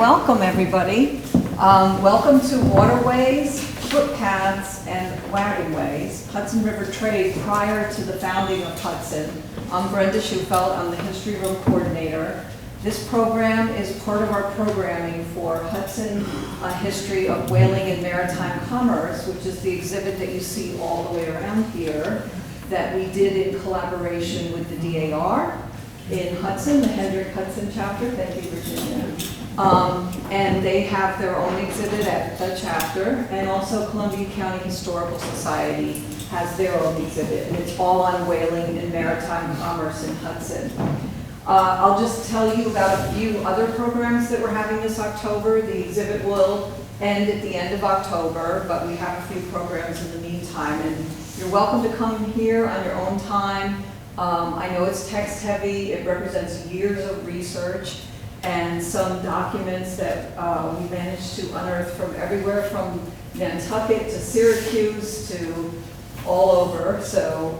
welcome everybody. Welcome to Waterways, Footpaths, and Wagonways, Hudson River Trade prior to the founding of Hudson. I'm Brenda Schufeld, I'm the History Room Coordinator. This program is part of our programming for Hudson History of Whaling and Maritime Commerce, which is the exhibit that you see all the way around here, that we did in collaboration with the DAR in Hudson, the Hendrick Hudson chapter. Thank you, Virginia. And they have their own exhibit at the chapter, and also Columbia County Historical Society has their own exhibit, and it's all on whaling and maritime commerce in Hudson. I'll just tell you about a few other programs that we're having this October. The exhibit will end at the end of October, but we have a few programs in the meantime, and you're welcome to come here on your own time. I know it's text heavy, it represents years of research and some documents that we managed to unearth from everywhere, from Nantucket to Syracuse to all over. So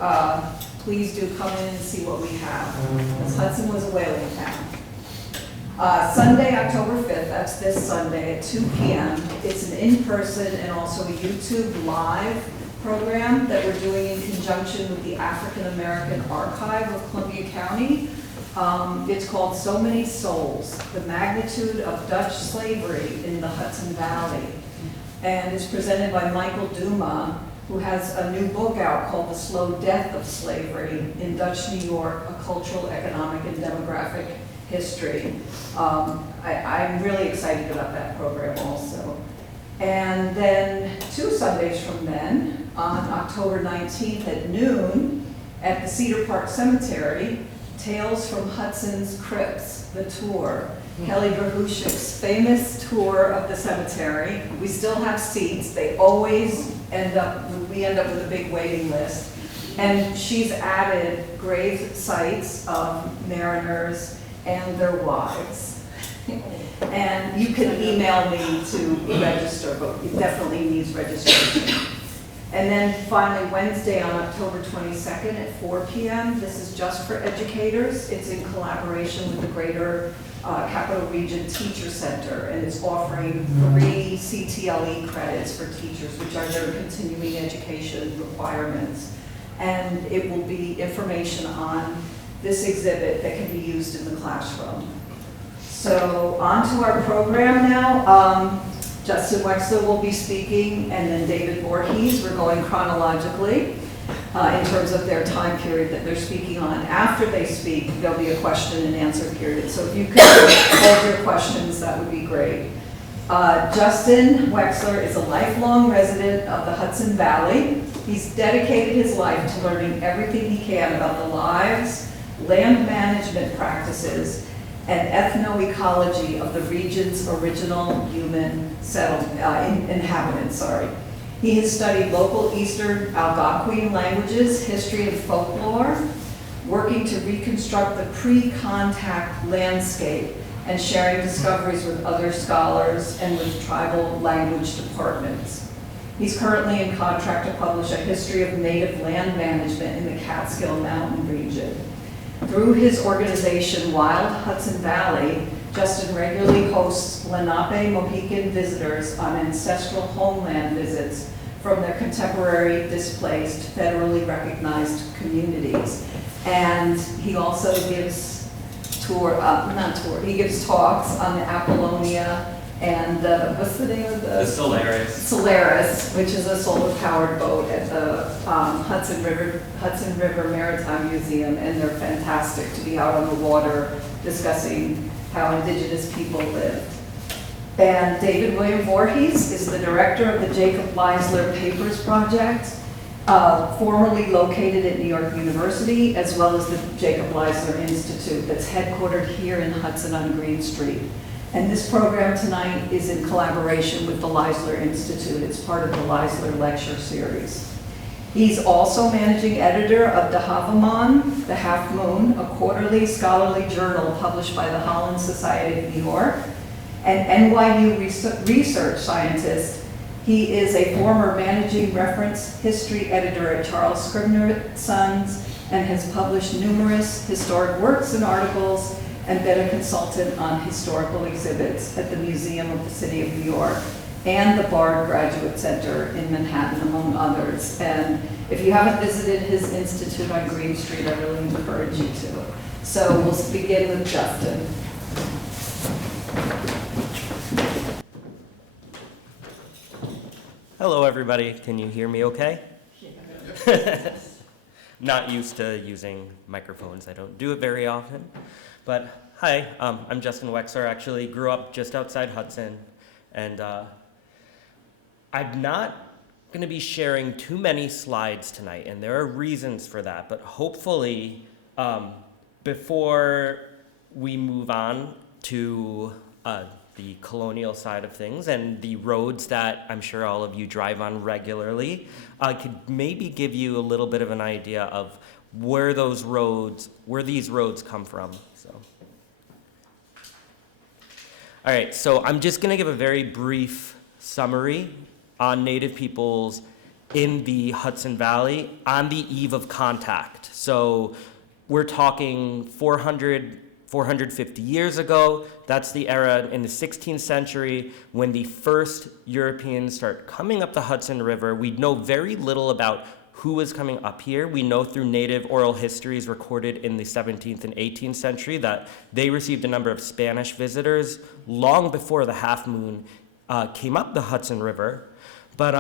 please do come in and see what we have, because Hudson was a whaling town. Sunday, October 5th, that's this Sunday at 2 p.m. It's an in-person and also a YouTube live program that we're doing in conjunction with the African American Archive of Columbia County. It's called So Many Souls, the Magnitude of Dutch Slavery in the Hudson Valley. And it's presented by Michael Duma, who has a new book out called The Slow Death of Slavery in Dutch New York, A Cultural, Economic, and Demographic History. I'm really excited about that program also. And then 2 Sundays from then, on October 19th at noon, at the Cedar Park Cemetery, Tales from Hudson's Crypts, the tour. Kelly Verhushik's famous tour of the cemetery. We still have seats. They always we end up with a big waiting list. And she's added grave sites of mariners and their wives. And you can email me to register, but it definitely needs registration. And then finally, Wednesday on October 22nd at 4 p.m., this is just for educators. It's in collaboration with the Greater Capital Region Teacher Center, and it's offering 3 CTLE credits for teachers, which are their continuing education requirements. And it will be information on this exhibit that can be used in the classroom. So on to our program now. Justin Wexler will be speaking, and then David Voorhees. We're going chronologically in terms of their time period that they're speaking on. After they speak, there'll be a question and answer period. So if you could hold your questions, that would be great. Justin Wexler is a lifelong resident of the Hudson Valley. He's dedicated his life to learning everything he can about the lives, land management practices, and ethnoecology of the region's original human inhabitants. He has studied local Eastern Algonquin languages, history, and folklore, working to reconstruct the pre-contact landscape and sharing discoveries with other scholars and with tribal language departments. He's currently in contract to publish a history of native land management in the Catskill Mountain region. Through his organization, Wild Hudson Valley, Justin regularly hosts Lenape Mohican visitors on ancestral homeland visits from their contemporary displaced, federally recognized communities. And he also gives he gives talks on the Apollonia and what's the name of the Solaris, which is a solar-powered boat at the Hudson River Maritime Museum, and they're fantastic to be out on the water discussing how indigenous people lived. And David William Voorhees is the director of the Jacob Leisler Papers Project, formerly located at New York University, as well as the Jacob Leisler Institute that's headquartered here in Hudson on Green Street. And this program tonight is in collaboration with the Leisler Institute. It's part of the Leisler Lecture Series. He's also managing editor of De Havaman, The Half Moon, a quarterly scholarly journal published by the Holland Society of New York, and NYU research scientist. He is a former managing reference history editor at Charles Scribner Sons and has published numerous historic works and articles, and been a consultant on historical exhibits at the Museum of the City of New York and the Bard Graduate Center in Manhattan, among others. And if you haven't visited his institute on Green Street, I really encourage you to. So we'll begin with Justin. Hello, everybody. Can you hear me okay? Yeah. Not used to using microphones. I don't do it very often. But hi, I'm Justin Wexler. I actually grew up just outside Hudson. And I'm not going to be sharing too many slides tonight. And there are reasons for that. But hopefully, before we move on to the colonial side of things and the roads that I'm sure all of you drive on regularly, I could maybe give you a little bit of an idea of where these roads come from. So, all right, so I'm just going to give a very brief summary on Native peoples in the Hudson Valley on the eve of contact. So we're talking 450 years ago. That's the era in the 16th century when the first Europeans start coming up the Hudson River. We know very little about who was coming up here. We know through native oral histories recorded in the 17th and 18th century that they received a number of Spanish visitors long before the Half Moon came up the Hudson River. But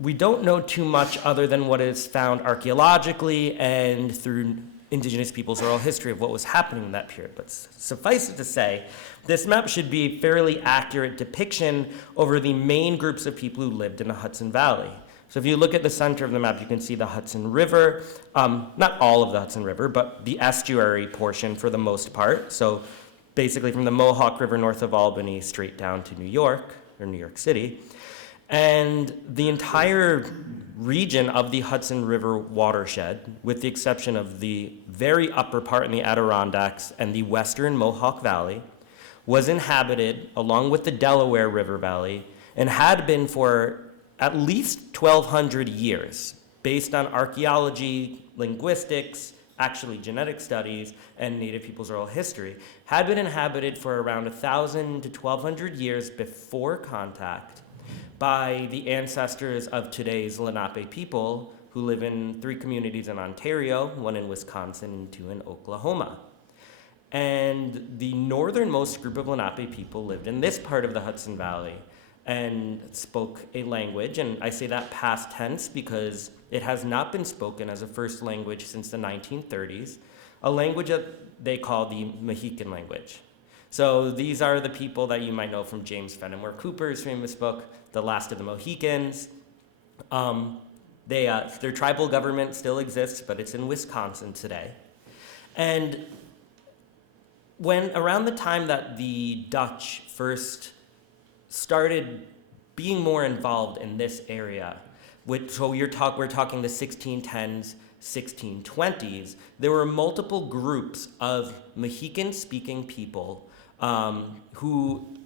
we don't know too much other than what is found archaeologically and through indigenous peoples' oral history of what was happening in that period. But suffice it to say, this map should be a fairly accurate depiction over the main groups of people who lived in the Hudson Valley. So if you look at the center of the map, you can see the Hudson River, not all of the Hudson River, but the estuary portion for the most part. So basically from the Mohawk River north of Albany straight down to New York, or New York City. And the entire region of the Hudson River watershed, with the exception of the very upper part in the Adirondacks and the western Mohawk Valley, was inhabited along with the Delaware River Valley and had been for at least 1,200 years, based on archaeology, linguistics, actually genetic studies, and Native peoples' oral history, had been inhabited for around 1,000 to 1,200 years before contact by the ancestors of today's Lenape people who live in 3 communities in Ontario, 1 in Wisconsin and 2 in Oklahoma. And the northernmost group of Lenape people lived in this part of the Hudson Valley and spoke a language, and I say that past tense because it has not been spoken as a first language since the 1930s, a language that they call the Mohican language. So these are the people that you might know from James Fenimore Cooper's famous book, The Last of the Mohicans. Their tribal government still exists, but it's in Wisconsin today. And when around the time that the Dutch first started being more involved in this area, we're talking the 1610s, 1620s, there were multiple groups of Mohican-speaking people who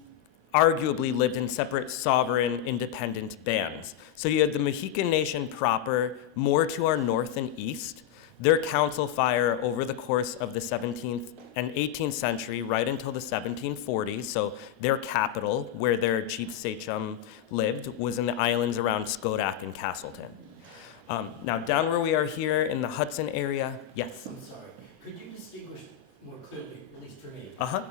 arguably lived in separate sovereign independent bands. So you had the Mohican Nation proper, more to our north and east. Their council fire over the course of the 17th and 18th century, right until the 1740s, so their capital, where their chief sachem lived, was in the islands around Schodack and Castleton. Now down where we are here in the Hudson area, yes? I'm sorry, could you distinguish more clearly, at least for me, Uh-huh.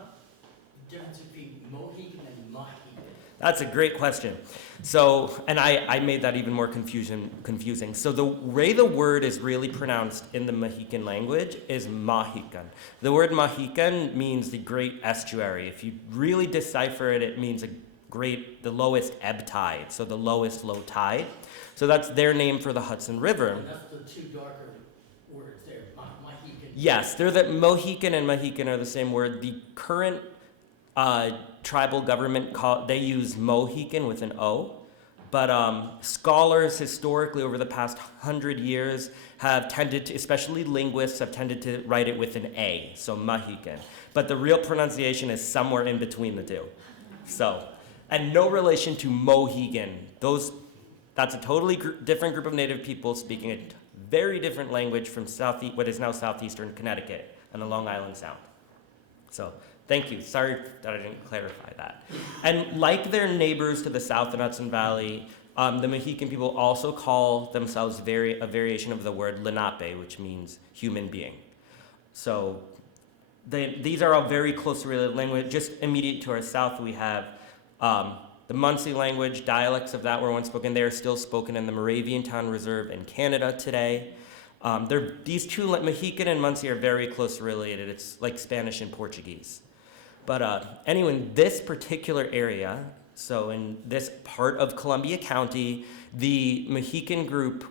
the difference between Mohican and Mahican? That's a great question. So, and I made that even more confusing. So the way the word is really pronounced in the Mohican language is Mahican. The word Mahican means the great estuary. If you really decipher it, it means the lowest ebb tide, so the lowest low tide. So that's their name for the Hudson River. And that's the 2 darker words there, Mahican. Yes, they're the Mohican and Mahican are the same word. The current tribal government, they use Mohican with an O, but scholars historically over the past 100 years have tended to, especially linguists, have tended to write it with an A, so Mohican. But the real pronunciation is somewhere in between the two. So, and no relation to Mohegan. That's a totally different group of Native people speaking a very different language from what is now southeastern Connecticut and the Long Island Sound. So thank you. Sorry that I didn't clarify that. And like their neighbors to the south in Hudson Valley, the Mohican people also call themselves a variation of the word Lenape, which means human being. So these are all very closely related language. Just immediate to our south, we have the Munsee language. Dialects of that were once spoken. They are still spoken in the Moravian Town Reserve in Canada today. These two, Mohican and Munsee, are very closely related. It's like Spanish and Portuguese. But anyway, in this particular area, so in this part of Columbia County, the Mohican group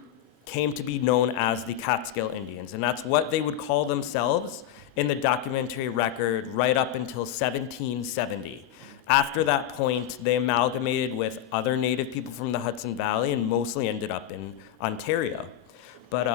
came to be known as the Catskill Indians, and that's what they would call themselves in the documentary record right up until 1770. After that point, they amalgamated with other native people from the Hudson Valley and mostly ended up in Ontario. But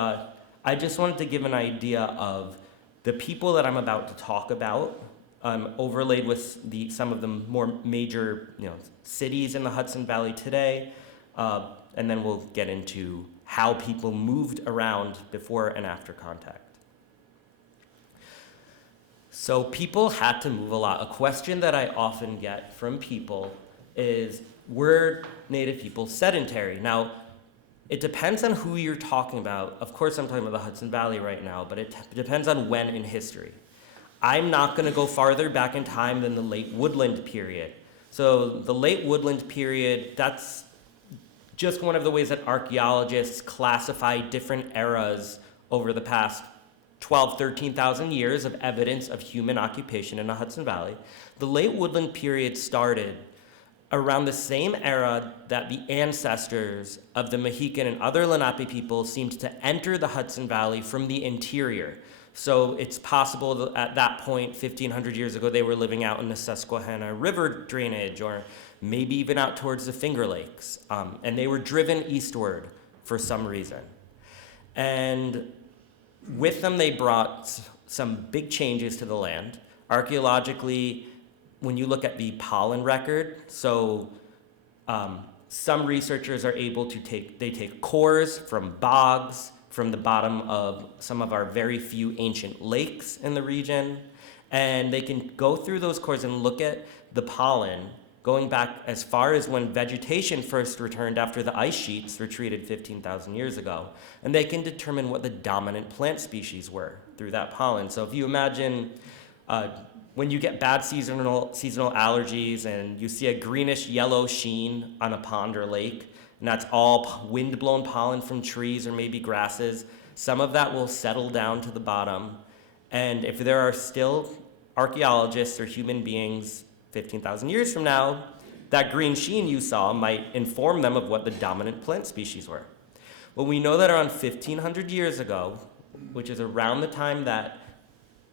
I just wanted to give an idea of the people that I'm about to talk about, overlaid with some of the more major cities in the Hudson Valley today, and then we'll get into how people moved around before and after contact. So people had to move a lot. A question that I often get from people is, were Native people sedentary? Now, it depends on who you're talking about. Of course, I'm talking about the Hudson Valley right now, but it depends on when in history. I'm not going to go farther back in time than the late woodland period. So the late woodland period, that's just one of the ways that archaeologists classify different eras over the past 12, 13,000 years of evidence of human occupation in the Hudson Valley. The late woodland period started around the same era that the ancestors of the Mohican and other Lenape people seemed to enter the Hudson Valley from the interior. So it's possible that at that point, 1,500 years ago, they were living out in the Susquehanna River drainage, or maybe even out towards the Finger Lakes. And they were driven eastward for some reason. And with them, they brought some big changes to the land. Archaeologically, when you look at the pollen record, so some researchers are able to take cores from bogs, from the bottom of some of our very few ancient lakes in the region, and they can go through those cores and look at the pollen going back as far as when vegetation first returned after the ice sheets retreated 15,000 years ago, and they can determine what the dominant plant species were through that pollen. So if you imagine when you get bad seasonal allergies and you see a greenish yellow sheen on a pond or lake, and that's all wind-blown pollen from trees or maybe grasses, some of that will settle down to the bottom. And if there are still archaeologists or human beings 15,000 years from now, that green sheen you saw might inform them of what the dominant plant species were. Well, we know that around 1,500 years ago, which is around the time that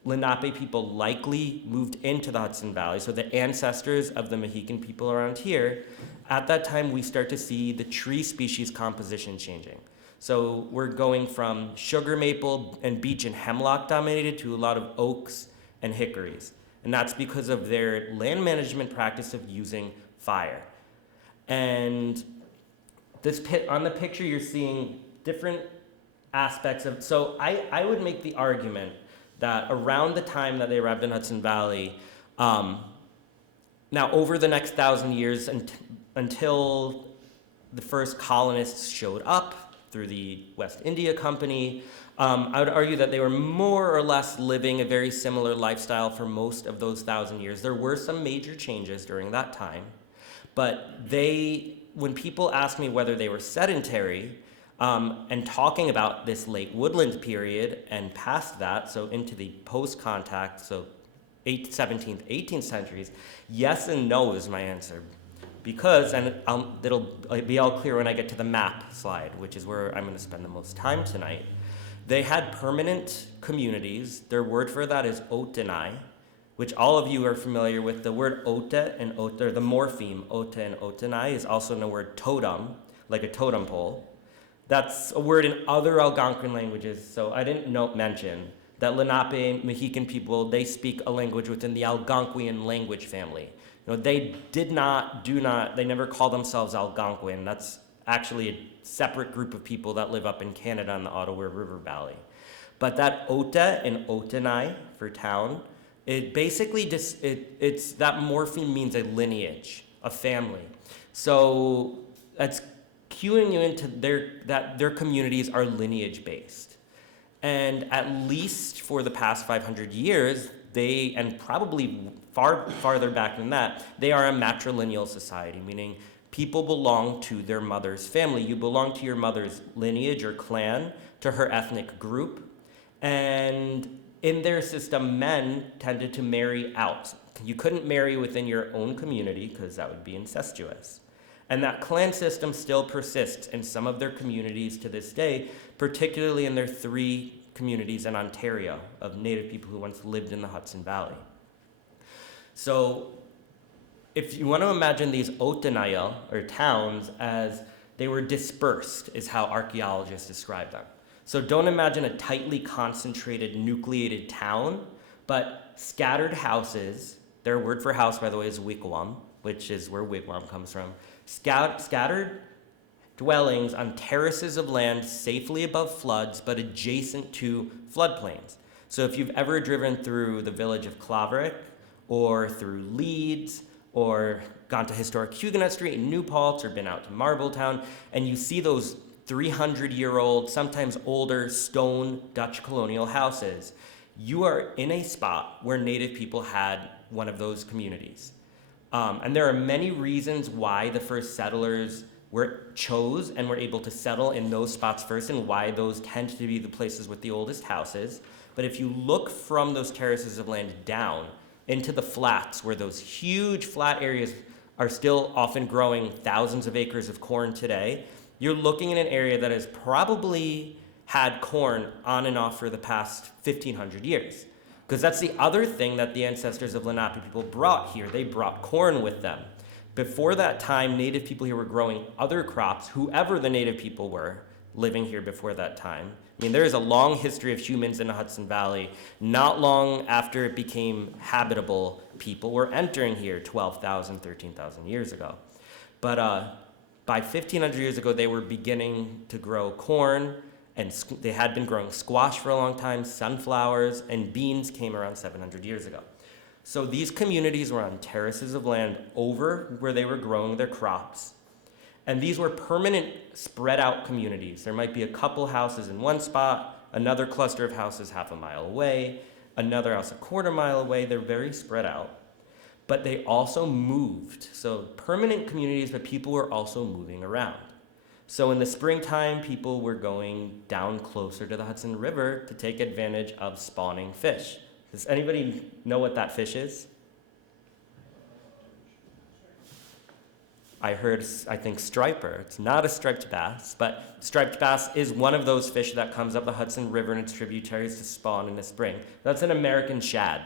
Lenape people likely moved into the Hudson Valley, so the ancestors of the Mohican people around here, at that time we start to see the tree species composition changing. So we're going from sugar maple and beech and hemlock dominated to a lot of oaks and hickories. And that's because of their land management practice of using fire. And on the picture you're seeing different aspects of, so I would make the argument that around the time that they arrived in Hudson Valley, now over the next 1,000 years until the first colonists showed up through the West India Company, I would argue that they were more or less living a very similar lifestyle for most of those 1,000 years. There were some major changes during that time, but when people ask me whether they were sedentary, and talking about this late woodland period and past that, so into the post-contact, so 17th, 18th centuries, yes and no is my answer. Because, and it'll be all clear when I get to the map slide, which is where I'm going to spend the most time tonight. They had permanent communities. Their word for that is Otenai, which all of you are familiar with. The word Ote and Ote, or the morpheme Ote and Otenai, is also in the word totem, like a totem pole. That's a word in other Algonquin languages, so I didn't mention that Lenape Mohican people, they speak a language within the Algonquian language family. They they never call themselves Algonquin. That's actually a separate group of people that live up in Canada in the Ottawa River Valley. But that Ote and Otenai for town, It basically it's that morpheme means a lineage, a family. So that's cueing you into their communities are lineage based. And at least for the past 500 years, and probably farther back than that, they are a matrilineal society, meaning people belong to their mother's family. You belong to your mother's lineage or clan, to her ethnic group. And in their system, men tended to marry out. You couldn't marry within your own community because that would be incestuous. And that clan system still persists in some of their communities to this day, particularly in their 3 communities in Ontario of Native people who once lived in the Hudson Valley. So if you want to imagine these Otanayel, or towns, as they were dispersed, is how archaeologists describe them. So don't imagine a tightly concentrated, nucleated town, but scattered houses. Their word for house, by the way, is wigwam, which is where wigwam comes from. Scattered dwellings on terraces of land safely above floods, but adjacent to floodplains. So if you've ever driven through the village of Claverick, or through Leeds, or gone to historic Huguenot Street in New Paltz, or been out to Marbletown, and you see those 300-year-old, sometimes older, stone Dutch colonial houses, you are in a spot where Native people had one of those communities. And there are many reasons why the first settlers chose and were able to settle in those spots first, and why those tend to be the places with the oldest houses. But if you look from those terraces of land down into the flats, where those huge flat areas are still often growing thousands of acres of corn today, you're looking at an area that has probably had corn on and off for the past 1,500 years. Because that's the other thing that the ancestors of Lenape people brought here. They brought corn with them. Before that time, Native people here were growing other crops, whoever the Native people were living here before that time. I mean, there is a long history of humans in the Hudson Valley. Not long after it became habitable, people were entering here 12,000, 13,000 years ago. But by 1,500 years ago, they were beginning to grow corn, and they had been growing squash for a long time, sunflowers, and beans came around 700 years ago. So these communities were on terraces of land over where they were growing their crops. And these were permanent, spread out communities. There might be a couple houses in one spot, another cluster of houses half a mile away, another house a quarter mile away. They're very spread out. But they also moved. So permanent communities, but people were also moving around. So in the springtime, people were going down closer to the Hudson River to take advantage of spawning fish. Does anybody know what that fish is? I think striper. It's not a striped bass, but striped bass is one of those fish that comes up the Hudson River and its tributaries to spawn in the spring. That's an American shad.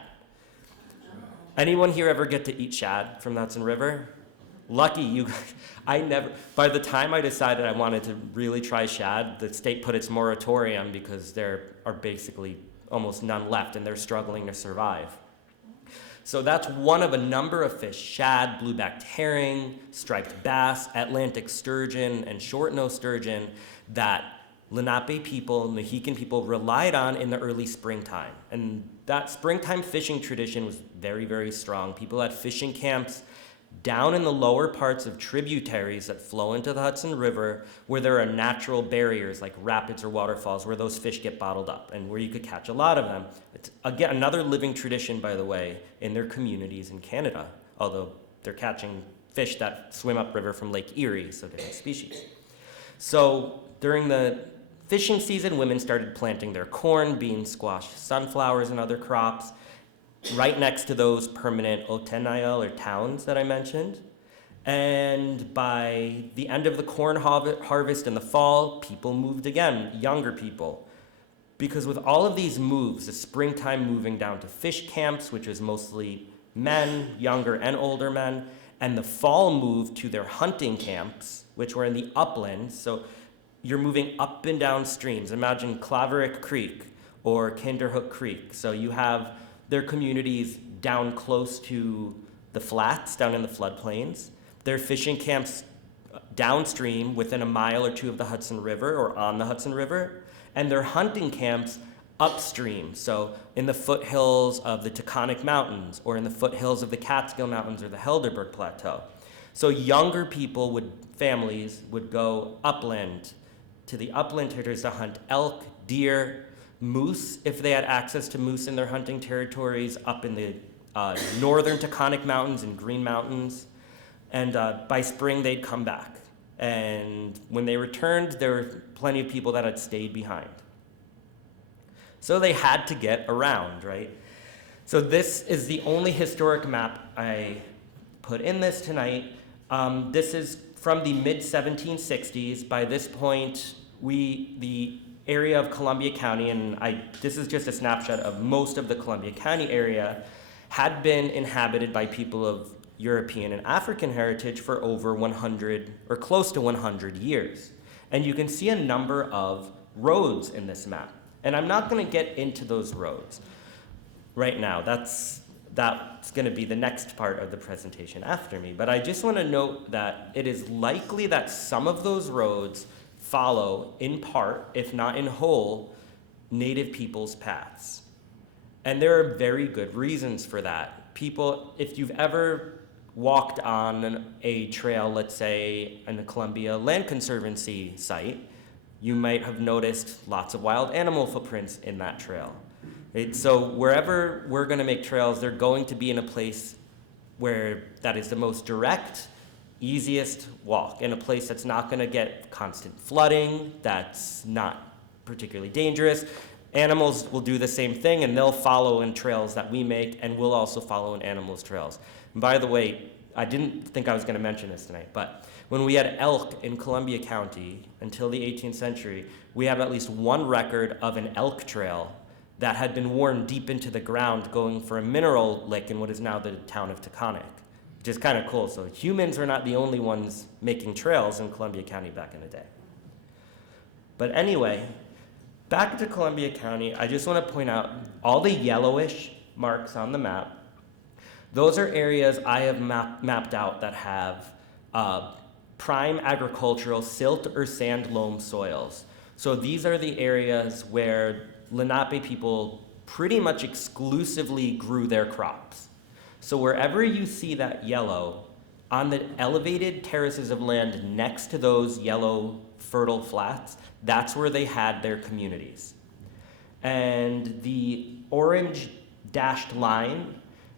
Anyone here ever get to eat shad from the Hudson River? Lucky you. By the time I decided I wanted to really try shad, the state put its moratorium because there are basically almost none left and they're struggling to survive. So that's one of a number of fish: shad, blue-backed herring, striped bass, Atlantic sturgeon, and short-nosed sturgeon that Lenape people, Mohican people relied on in the early springtime. And that springtime fishing tradition was very, very strong. People had fishing camps down in the lower parts of tributaries that flow into the Hudson River, where there are natural barriers like rapids or waterfalls where those fish get bottled up and where you could catch a lot of them. It's, again, another living tradition, by the way, in their communities in Canada, although they're catching fish that swim upriver from Lake Erie, so different species. So during the fishing season, women started planting their corn, beans, squash, sunflowers, and other crops right next to those permanent Otenayel, or towns that I mentioned. And by the end of the corn harvest in the fall, people moved again, younger people. Because with all of these moves, the springtime moving down to fish camps, which was mostly men, younger and older men, and the fall move to their hunting camps, which were in the uplands. So you're moving up and down streams. Imagine Claverick Creek or Kinderhook Creek. So you have their communities down close to the flats, down in the floodplains. Their fishing camps downstream within a mile or two of the Hudson River or on the Hudson River. And their hunting camps upstream, so in the foothills of the Taconic Mountains, or in the foothills of the Catskill Mountains or the Helderberg Plateau. So younger people families would go upland to the upland territories to hunt elk, deer, moose, if they had access to moose in their hunting territories, up in the northern Taconic Mountains and Green Mountains. And by spring, they'd come back. And when they returned, there were plenty of people that had stayed behind. So they had to get around, right? So this is the only historic map I put in this tonight. This is from the mid-1760s. By this point, the area of Columbia County, and this is just a snapshot of most of the Columbia County area, had been inhabited by people of European and African heritage for over 100, or close to 100 years. And you can see a number of roads in this map. And I'm not going to get into those roads right now. That's going to be the next part of the presentation after me. But I just want to note that it is likely that some of those roads follow, in part, if not in whole, Native people's paths. And there are very good reasons for that. People, if you've ever walked on a trail, let's say in a Columbia Land Conservancy site, you might have noticed lots of wild animal footprints in that trail. So wherever we're going to make trails, they're going to be in a place where that is the most direct, easiest walk, in a place that's not going to get constant flooding, that's not particularly dangerous. Animals will do the same thing, and they'll follow in trails that we make, and we'll also follow in animals' trails. And by the way, I didn't think I was going to mention this tonight, but when we had elk in Columbia County until the 18th century, we have at least one record of an elk trail that had been worn deep into the ground going for a mineral lick in what is now the town of Taconic, which is kind of cool. So humans were not the only ones making trails in Columbia County back in the day. But anyway, back to Columbia County, I just want to point out all the yellowish marks on the map. Those are areas I have mapped out that have prime agricultural silt or sand loam soils. So these are the areas where Lenape people pretty much exclusively grew their crops. So wherever you see that yellow, on the elevated terraces of land next to those yellow fertile flats, that's where they had their communities. And the orange dashed line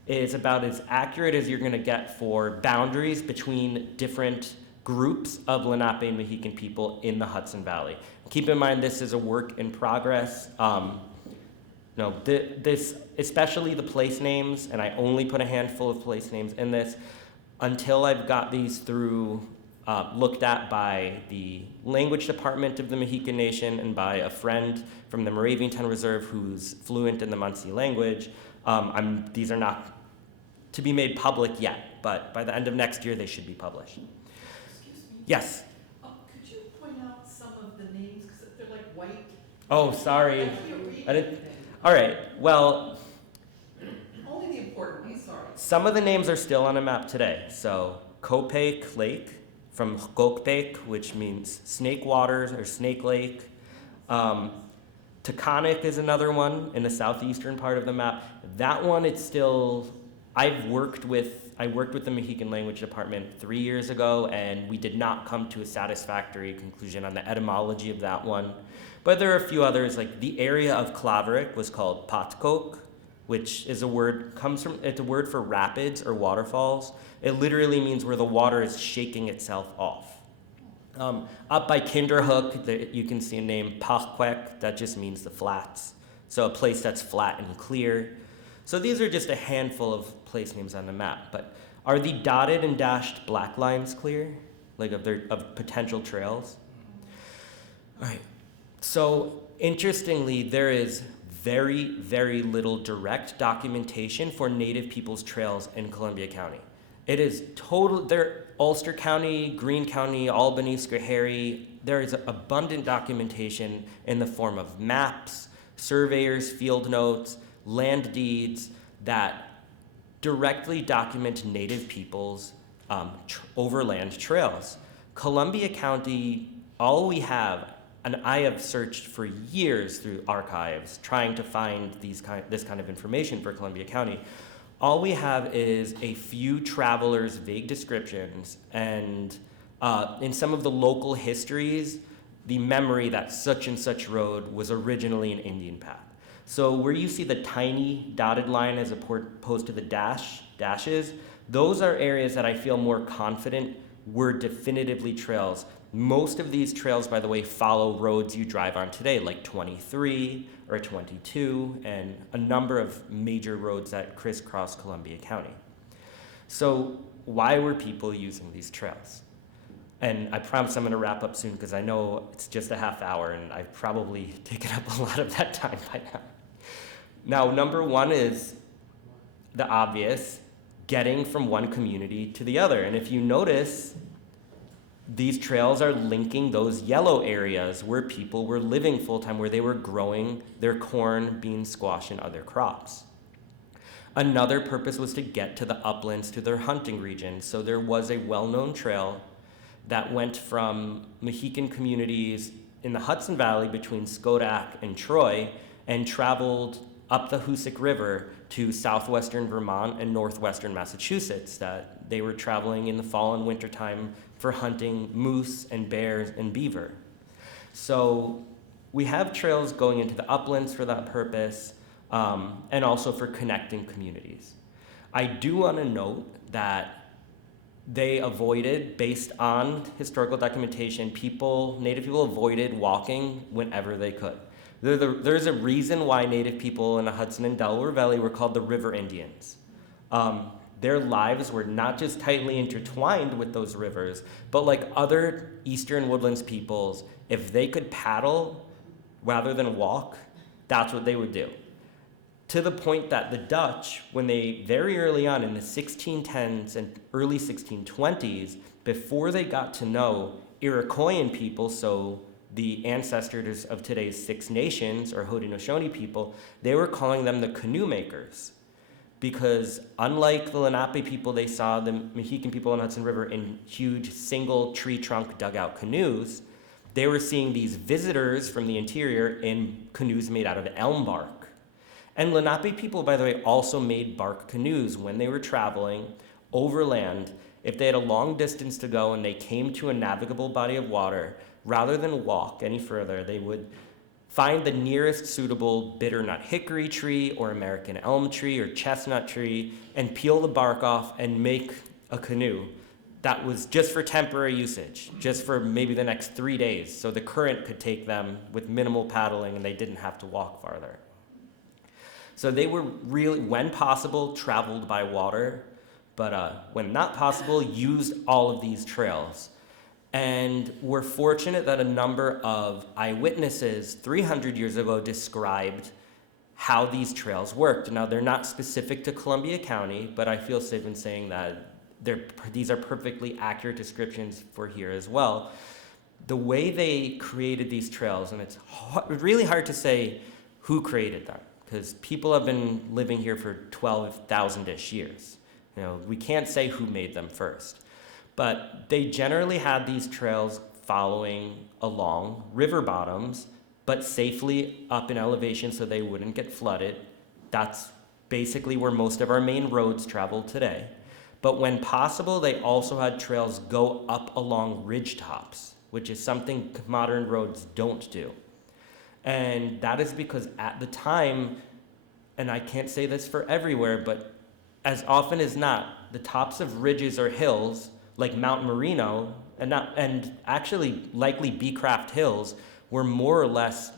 is about as accurate as you're going to get for boundaries between different groups of Lenape and Mohican people in the Hudson Valley. Keep in mind, this is a work in progress. This, especially the place names, and I only put a handful of place names in this, until I've got these through, looked at by the language department of the Mohican Nation and by a friend from the Moraviantown Reserve who's fluent in the Munsee language. These are not to be made public yet, but by the end of next year, they should be published. Excuse me? Yes? Could you point out some of the names, because they're like white? Oh, sorry. I can't read I didn't. anything. All right, well, Only the important ones, sorry. some of the names are still on a map today. So Kopake Lake from Gokpake, which means snake waters or snake lake. Taconic is another one in the southeastern part of the map. That one, it's still, I worked with the Mohican language department 3 years ago, and we did not come to a satisfactory conclusion on the etymology of that one. But there are a few others, like the area of Claverick was called Patcoke, which is it's a word for rapids or waterfalls. It literally means where the water is shaking itself off. Up by Kinderhook, you can see a name, Pachquek, that just means the flats. So a place that's flat and clear. So these are just a handful of place names on the map. But are the dotted and dashed black lines clear, like of potential trails? All right. So interestingly, there is very, very little direct documentation for Native people's trails in Columbia County. It is they're Ulster County, Greene County, Albany, Schoharie. There is abundant documentation in the form of maps, surveyors, field notes, land deeds that directly document Native people's overland trails. Columbia County, all we have And I have searched for years through archives trying to find this kind of information for Columbia County. All we have is a few travelers' vague descriptions and in some of the local histories, the memory that such and such road was originally an Indian path. So where you see the tiny dotted line as opposed to the dashes, those are areas that I feel more confident were definitively trails. Most of these trails, by the way, follow roads you drive on today, like 23 or 22, and a number of major roads that crisscross Columbia County. So why were people using these trails? And I promise I'm going to wrap up soon because I know it's just a half hour and I've probably taken up a lot of that time by now. Now, number one is the obvious, getting from one community to the other. And if you notice, these trails are linking those yellow areas where people were living full-time, where they were growing their corn, beans, squash, and other crops. Another purpose was to get to the uplands, to their hunting regions. So there was a well-known trail that went from Mohican communities in the Hudson Valley between Schodack and Troy and traveled up the Hoosick River to southwestern Vermont and northwestern Massachusetts, that they were traveling in the fall and winter time for hunting moose and bears and beaver. So we have trails going into the uplands for that purpose, and also for connecting communities. I do want to note that they avoided, based on historical documentation, Native people avoided walking whenever they could. There's a reason why Native people in the Hudson and Delaware Valley were called the River Indians. Their lives were not just tightly intertwined with those rivers, but like other Eastern Woodlands peoples, if they could paddle rather than walk, that's what they would do. To the point that the Dutch, when they very early on in the 1610s and early 1620s, before they got to know Iroquoian people, so the ancestors of today's Six Nations or Haudenosaunee people, they were calling them the canoe makers. Because unlike the Lenape people, they saw the Mohican people on Hudson River in huge single tree trunk dugout canoes. They were seeing these visitors from the interior in canoes made out of elm bark. And Lenape people, by the way, also made bark canoes when they were traveling overland. If they had a long distance to go and they came to a navigable body of water, rather than walk any further, they would find the nearest suitable bitternut hickory tree or American elm tree or chestnut tree and peel the bark off and make a canoe that was just for temporary usage, just for maybe the next 3 days, so the current could take them with minimal paddling and they didn't have to walk farther. So they were really, when possible, traveled by water, but when not possible, used all of these trails. And we're fortunate that a number of eyewitnesses 300 years ago described how these trails worked. Now, they're not specific to Columbia County, but I feel safe in saying that these are perfectly accurate descriptions for here as well. The way they created these trails, and it's really hard to say who created them, because people have been living here for 12,000-ish years. You know, we can't say who made them first. But they generally had these trails following along river bottoms, but safely up in elevation so they wouldn't get flooded. That's basically where most of our main roads travel today. But when possible, they also had trails go up along ridge tops, which is something modern roads don't do. And that is because at the time, and I can't say this for everywhere, but as often as not, the tops of ridges or hills, like Mount Merino, and actually likely Beecraft Hills, were more or less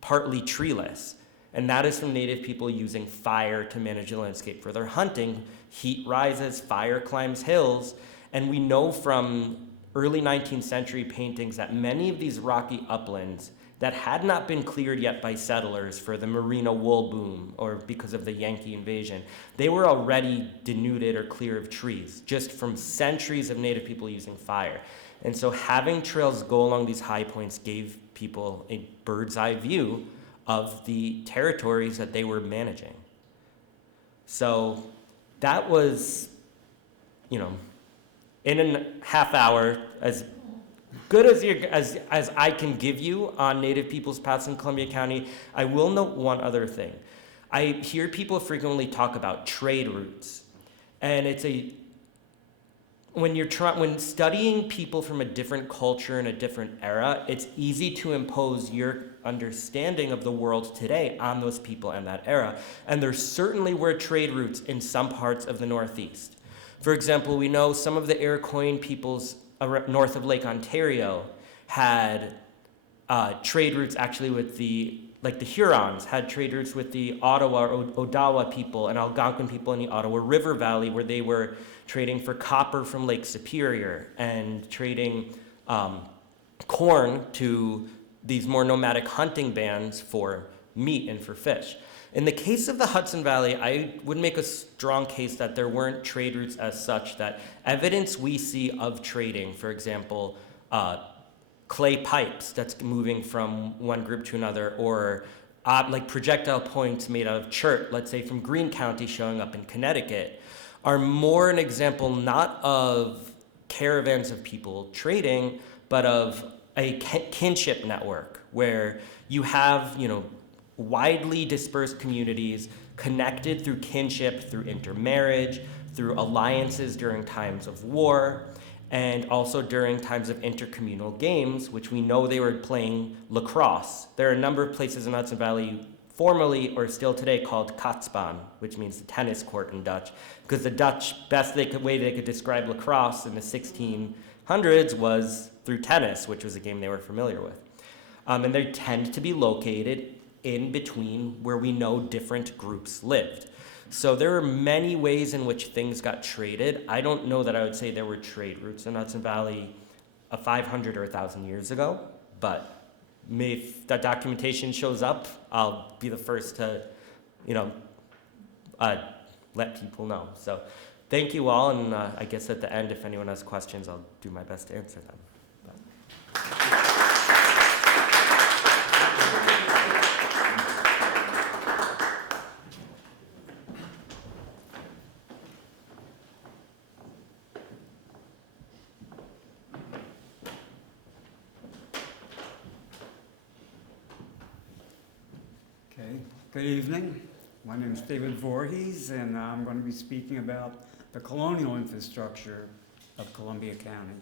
partly treeless. And that is from Native people using fire to manage the landscape for their hunting. Heat rises, fire climbs hills, and we know from early 19th century paintings that many of these rocky uplands that had not been cleared yet by settlers for the merino wool boom or because of the Yankee invasion, they were already denuded or clear of trees, just from centuries of Native people using fire. And so having trails go along these high points gave people a bird's eye view of the territories that they were managing. So that was, in a half hour, as good as I can give you on Native people's past in Columbia County, I will note one other thing. I hear people frequently talk about trade routes, and when studying people from a different culture and a different era, it's easy to impose your understanding of the world today on those people and that era. And there certainly were trade routes in some parts of the Northeast. For example, we know some of the Iroquois peoples north of Lake Ontario had trade routes actually with the Hurons had trade routes with the Ottawa or Odawa people and Algonquin people in the Ottawa River Valley, where they were trading for copper from Lake Superior and trading corn to these more nomadic hunting bands for meat and for fish. In the case of the Hudson Valley, I would make a strong case that there weren't trade routes as such, that evidence we see of trading, for example, clay pipes that's moving from one group to another, or like projectile points made out of chert, let's say from Greene County showing up in Connecticut, are more an example not of caravans of people trading, but of a kinship network where you have, widely dispersed communities connected through kinship, through intermarriage, through alliances during times of war, and also during times of intercommunal games, which we know they were playing lacrosse. There are a number of places in Hudson Valley, formerly or still today, called katsbaan, which means the tennis court in Dutch, because the Dutch, way they could describe lacrosse in the 1600s was through tennis, which was a game they were familiar with. And they tend to be located in between where we know different groups lived. So there are many ways in which things got traded. I don't know that I would say there were trade routes in Hudson Valley 500 or 1,000 years ago, but if that documentation shows up, I'll be the first to, let people know. So thank you all, and I guess at the end, if anyone has questions, I'll do my best to answer them. Good evening. My name is David Voorhees, and I'm going to be speaking about the colonial infrastructure of Columbia County.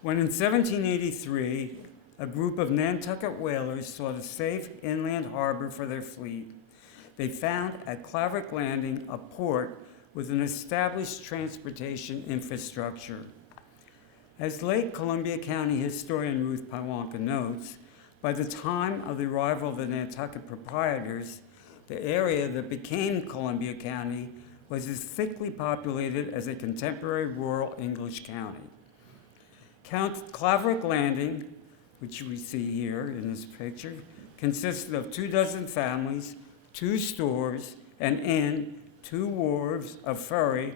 When in 1783, a group of Nantucket whalers sought a safe inland harbor for their fleet, they found at Claverick Landing a port with an established transportation infrastructure. As late Columbia County historian Ruth Pawanka notes, by the time of the arrival of the Nantucket proprietors, the area that became Columbia County was as thickly populated as a contemporary rural English county. Claverick Landing, which we see here in this picture, consisted of 24 families, 2 stores, an inn, 2 wharves, a ferry,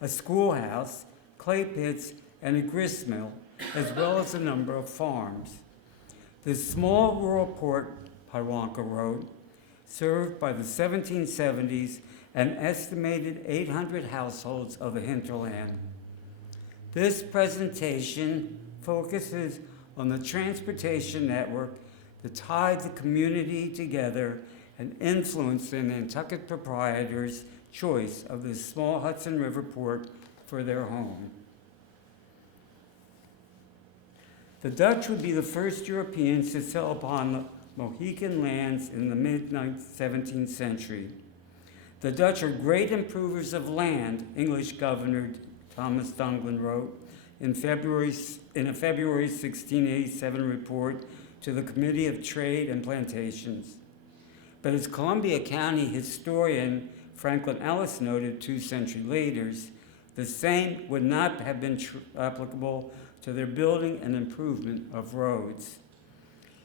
a schoolhouse, clay pits, and a grist mill, as well as a number of farms. This small rural port, Pawanka wrote, served by the 1770s an estimated 800 households of the hinterland. This presentation focuses on the transportation network that tied the community together and influenced the Nantucket proprietors' choice of this small Hudson River port for their home. The Dutch would be the first Europeans to settle upon the Mohican lands in the mid-17th century. The Dutch are great improvers of land, English Governor Thomas Dunglin wrote in a February 1687 report to the Committee of Trade and Plantations. But as Columbia County historian Franklin Ellis noted 2 centuries later, the same would not have been applicable to their building and improvement of roads.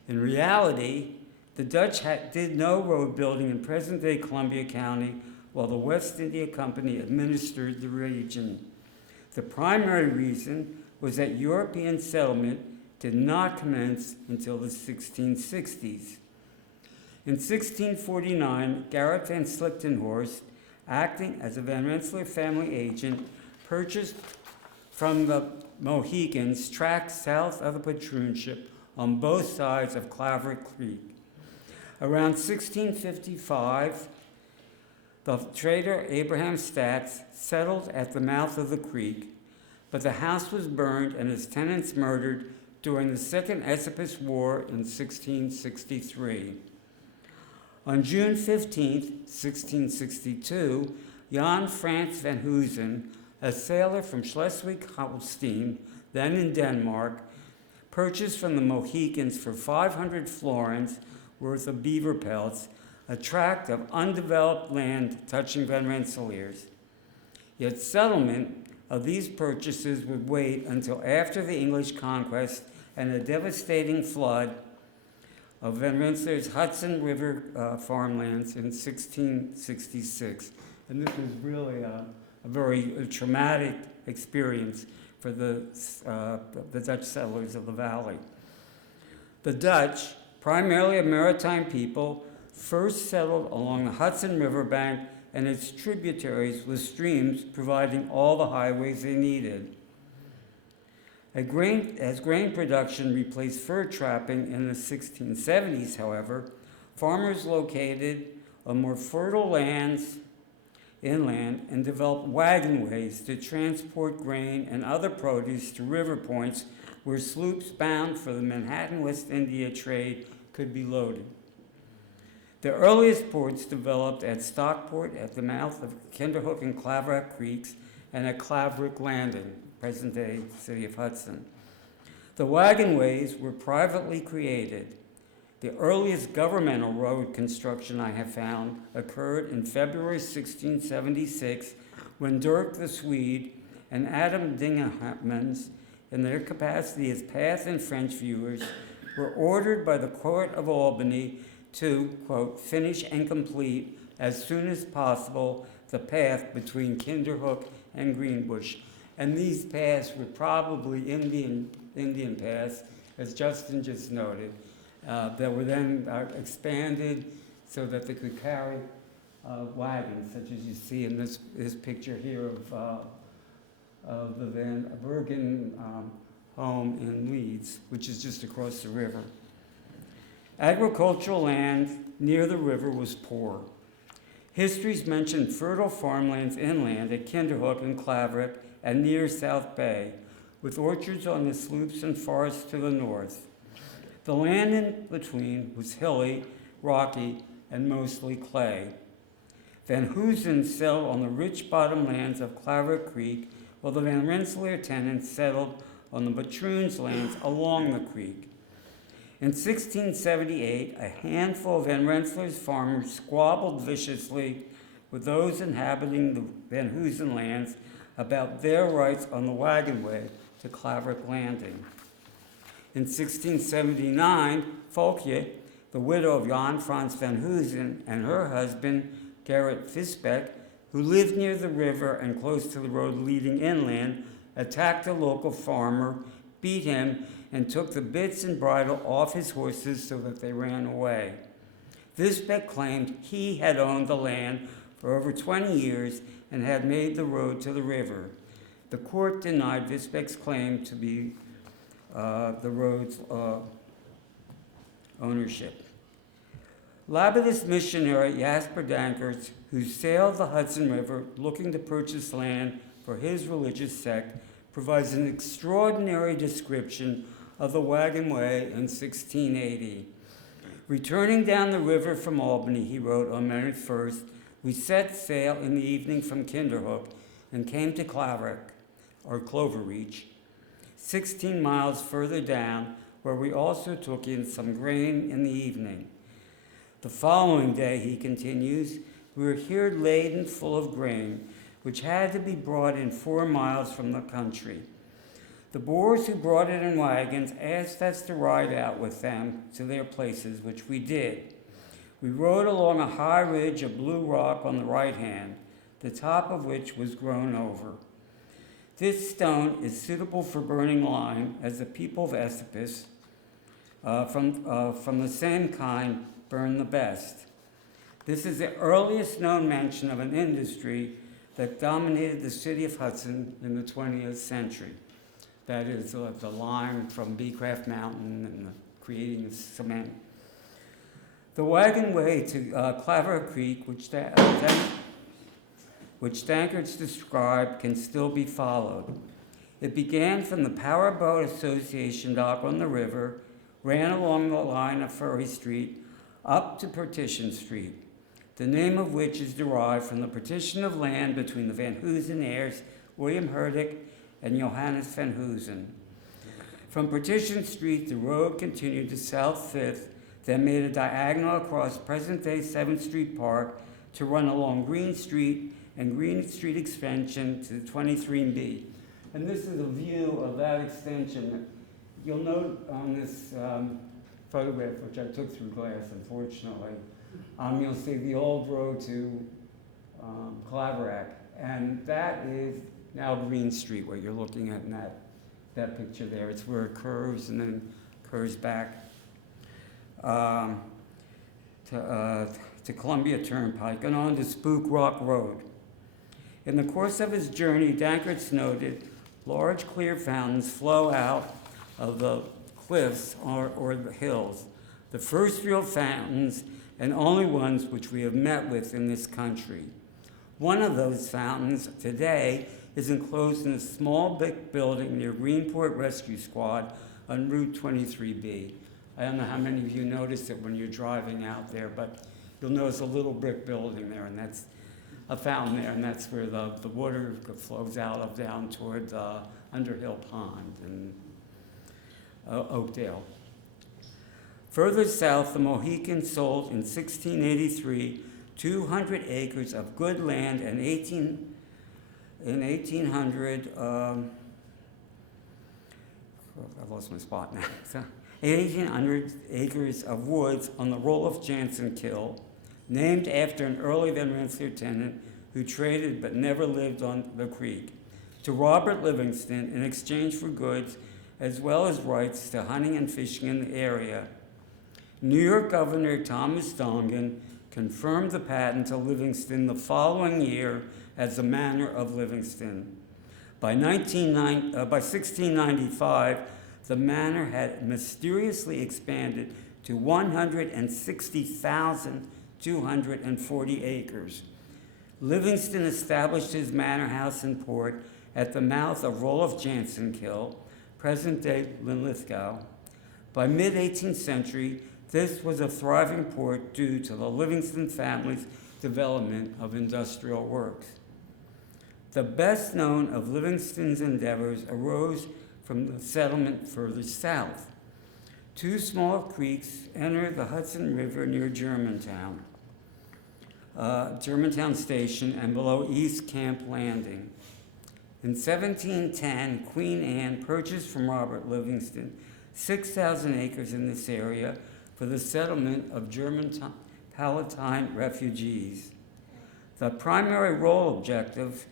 In reality, the Dutch did no road building in present-day Columbia County while the West India Company administered the region. The primary reason was that European settlement did not commence until the 1660s. In 1649, Garrett Van Slichtenhorst, acting as a Van Rensselaer family agent, purchased from the Mohegans tracked south of the patroonship on both sides of Claverick Creek. Around 1655, the trader Abraham Statz settled at the mouth of the creek, but the house was burned and its tenants murdered during the Second Esopus War in 1663. On June 15, 1662, Jan Frans van Hoosen, a sailor from Schleswig-Holstein, then in Denmark, purchased from the Mohegans for 500 florins worth of beaver pelts a tract of undeveloped land touching Van Rensselaers. Yet settlement of these purchases would wait until after the English conquest and a devastating flood of Van Rensselaer's Hudson River farmlands in 1666. And this was really a very traumatic experience for the Dutch settlers of the valley. The Dutch, primarily a maritime people, first settled along the Hudson River bank and its tributaries with streams providing all the highways they needed. As grain production replaced fur trapping in the 1670s, however, farmers located on more fertile lands inland and developed wagonways to transport grain and other produce to river points where sloops bound for the Manhattan West India trade could be loaded. The earliest ports developed at Stockport at the mouth of Kinderhook and Claverack Creeks and at Claverick Landing, present-day city of Hudson. The wagonways were privately created. The earliest governmental road construction I have found occurred in February 1676 when Dirk the Swede and Adam Dingemans, in their capacity as path and French viewers, were ordered by the Court of Albany to, quote, finish and complete as soon as possible the path between Kinderhook and Greenbush. And these paths were probably Indian paths, as Justin just noted, that were then expanded so that they could carry wagons, such as you see in this picture here of the Van Bergen home in Leeds, which is just across the river. Agricultural land near the river was poor. Histories mention fertile farmlands inland at Kinderhook and Claverick and near South Bay, with orchards on the slopes and forests to the north. The land in between was hilly, rocky, and mostly clay. Van Hoosen settled on the rich bottomlands of Claverick Creek, while the Van Rensselaer tenants settled on the patroons' lands along the creek. In 1678, a handful of Van Rensselaer's farmers squabbled viciously with those inhabiting the Van Hoosen lands about their rights on the wagonway to Claverick Landing. In 1679, Folkje, the widow of Jan Frans van Hoosen, and her husband, Gerrit Visbeck, who lived near the river and close to the road leading inland, attacked a local farmer, beat him, and took the bits and bridle off his horses so that they ran away. Visbeck claimed he had owned the land for over 20 years and had made the road to the river. The court denied Visbeck's claim to be the road's ownership. Labadist missionary Jasper Dankers, who sailed the Hudson River looking to purchase land for his religious sect, provides an extraordinary description of the wagonway in 1680. Returning down the river from Albany, he wrote on May 1st, we set sail in the evening from Kinderhook and came to Claverick, or Cloverreach, 16 miles further down, where we also took in some grain in the evening. The following day, he continues, we were here laden full of grain, which had to be brought in 4 miles from the country. The Boers who brought it in wagons asked us to ride out with them to their places, which we did. We rode along a high ridge of blue rock on the right hand, the top of which was grown over. This stone is suitable for burning lime, as the people of Esopus, from the same kind, burn the best. This is the earliest known mention of an industry that dominated the city of Hudson in the 20th century. that is the lime from Beecraft Mountain and the creating of cement. The wagon way to Claver Creek, which Dankerts described, can still be followed. It began from the Power Boat Association dock on the river, ran along the line of Furry Street, up to Partition Street, the name of which is derived from the partition of land between the Van Hoosen heirs, William Herdick and Johannes Van Hoosen. From Partition Street, the road continued to South 5th, then made a diagonal across present-day 7th Street Park to run along Green Street and Green Street extension to 23B. And this is a view of that extension. You'll note on this photograph, which I took through glass, unfortunately, you'll see the old road to Claverack, and that is now Green Street, what you're looking at in that picture there. It's where it curves and then curves back to Columbia Turnpike and on to Spook Rock Road. In the course of his journey, Dankerts noted large clear fountains flow out of the cliffs or the hills, the first real fountains and only ones which we have met with in this country. One of those fountains today is enclosed in a small brick building near Greenport Rescue Squad on Route 23B. I don't know how many of you noticed it when you're driving out there, but you'll notice a little brick building there, and that's a fountain there, and that's where the water flows out of down toward Underhill Pond in Oakdale. Further south, the Mohicans sold in 1683 200 acres of good land and 1800, I lost my spot now. 1,800 acres of woods on the Roloff Jansen Kill, named after an early Van Rensselaer tenant who traded but never lived on the creek, to Robert Livingston in exchange for goods as well as rights to hunting and fishing in the area. New York Governor Thomas Dongan confirmed the patent to Livingston the following year as the Manor of Livingston. By 1695, the manor had mysteriously expanded to 160,240 acres. Livingston established his manor house and port at the mouth of Roloff Jansen Kill, present-day Linlithgow. By mid-18th century, this was a thriving port due to the Livingston family's development of industrial works. The best known of Livingston's endeavors arose from the settlement further south. Two small creeks enter the Hudson River near Germantown, Germantown Station, and below East Camp Landing. In 1710, Queen Anne purchased from Robert Livingston 6,000 acres in this area for the settlement of German Palatine refugees. The primary royal objective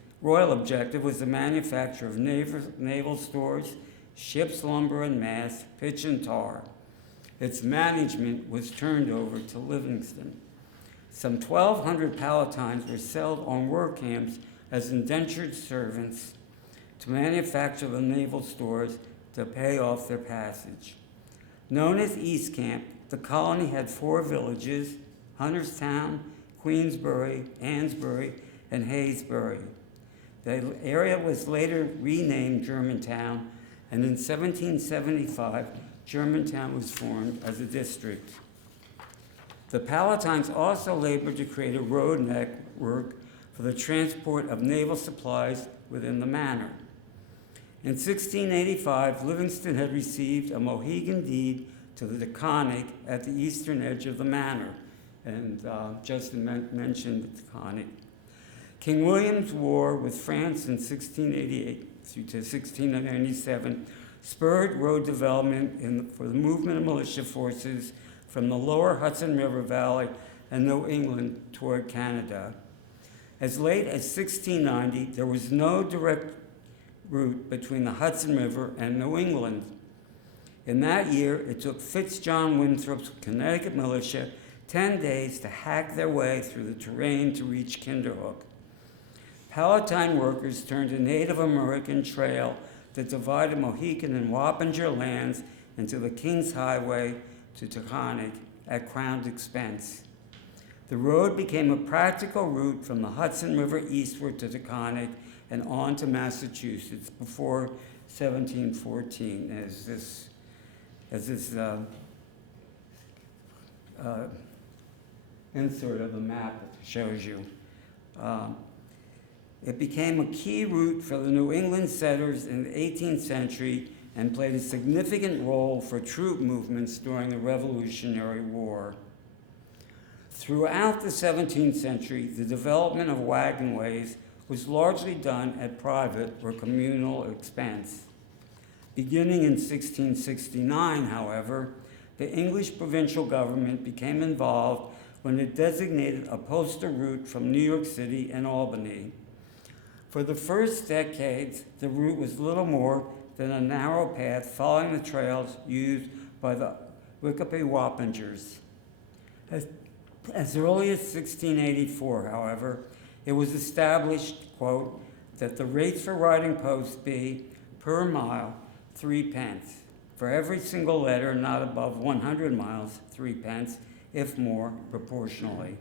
was the manufacture of naval stores, ships, lumber and masts, pitch and tar. Its management was turned over to Livingston. Some 1,200 Palatines were sold on work camps as indentured servants to manufacture the naval stores to pay off their passage. Known as East Camp, the colony had 4 villages: Hunterstown, Queensbury, Ansbury, and Haysbury. The area was later renamed Germantown, and in 1775, Germantown was formed as a district. The Palatines also labored to create a road network for the transport of naval supplies within the manor. In 1685, Livingston had received a Mohegan deed to the Taconic at the eastern edge of the manor, and Justin mentioned the Taconic. King William's War with France in 1688 to 1697 spurred road development for the movement of militia forces from the lower Hudson River Valley and New England toward Canada. As late as 1690, there was no direct route between the Hudson River and New England. In that year, it took Fitzjohn Winthrop's Connecticut militia 10 days to hack their way through the terrain to reach Kinderhook. Palatine workers turned a Native American trail that divided Mohican and Wappinger lands into the King's Highway to Taconic at Crown's expense. The road became a practical route from the Hudson River eastward to Taconic and on to Massachusetts before 1714, as this insert of the map shows you. It became a key route for the New England settlers in the 18th century and played a significant role for troop movements during the Revolutionary War. Throughout the 17th century, the development of wagonways was largely done at private or communal expense. Beginning in 1669, however, the English provincial government became involved when it designated a postal route from New York City and Albany. For the first decades, the route was little more than a narrow path following the trails used by the Wickapee Wappingers. As early as 1684, however, it was established, quote, that the rates for riding posts be, per mile, 3 pence. For every single letter not above 100 miles, 3 pence, if more, proportionally.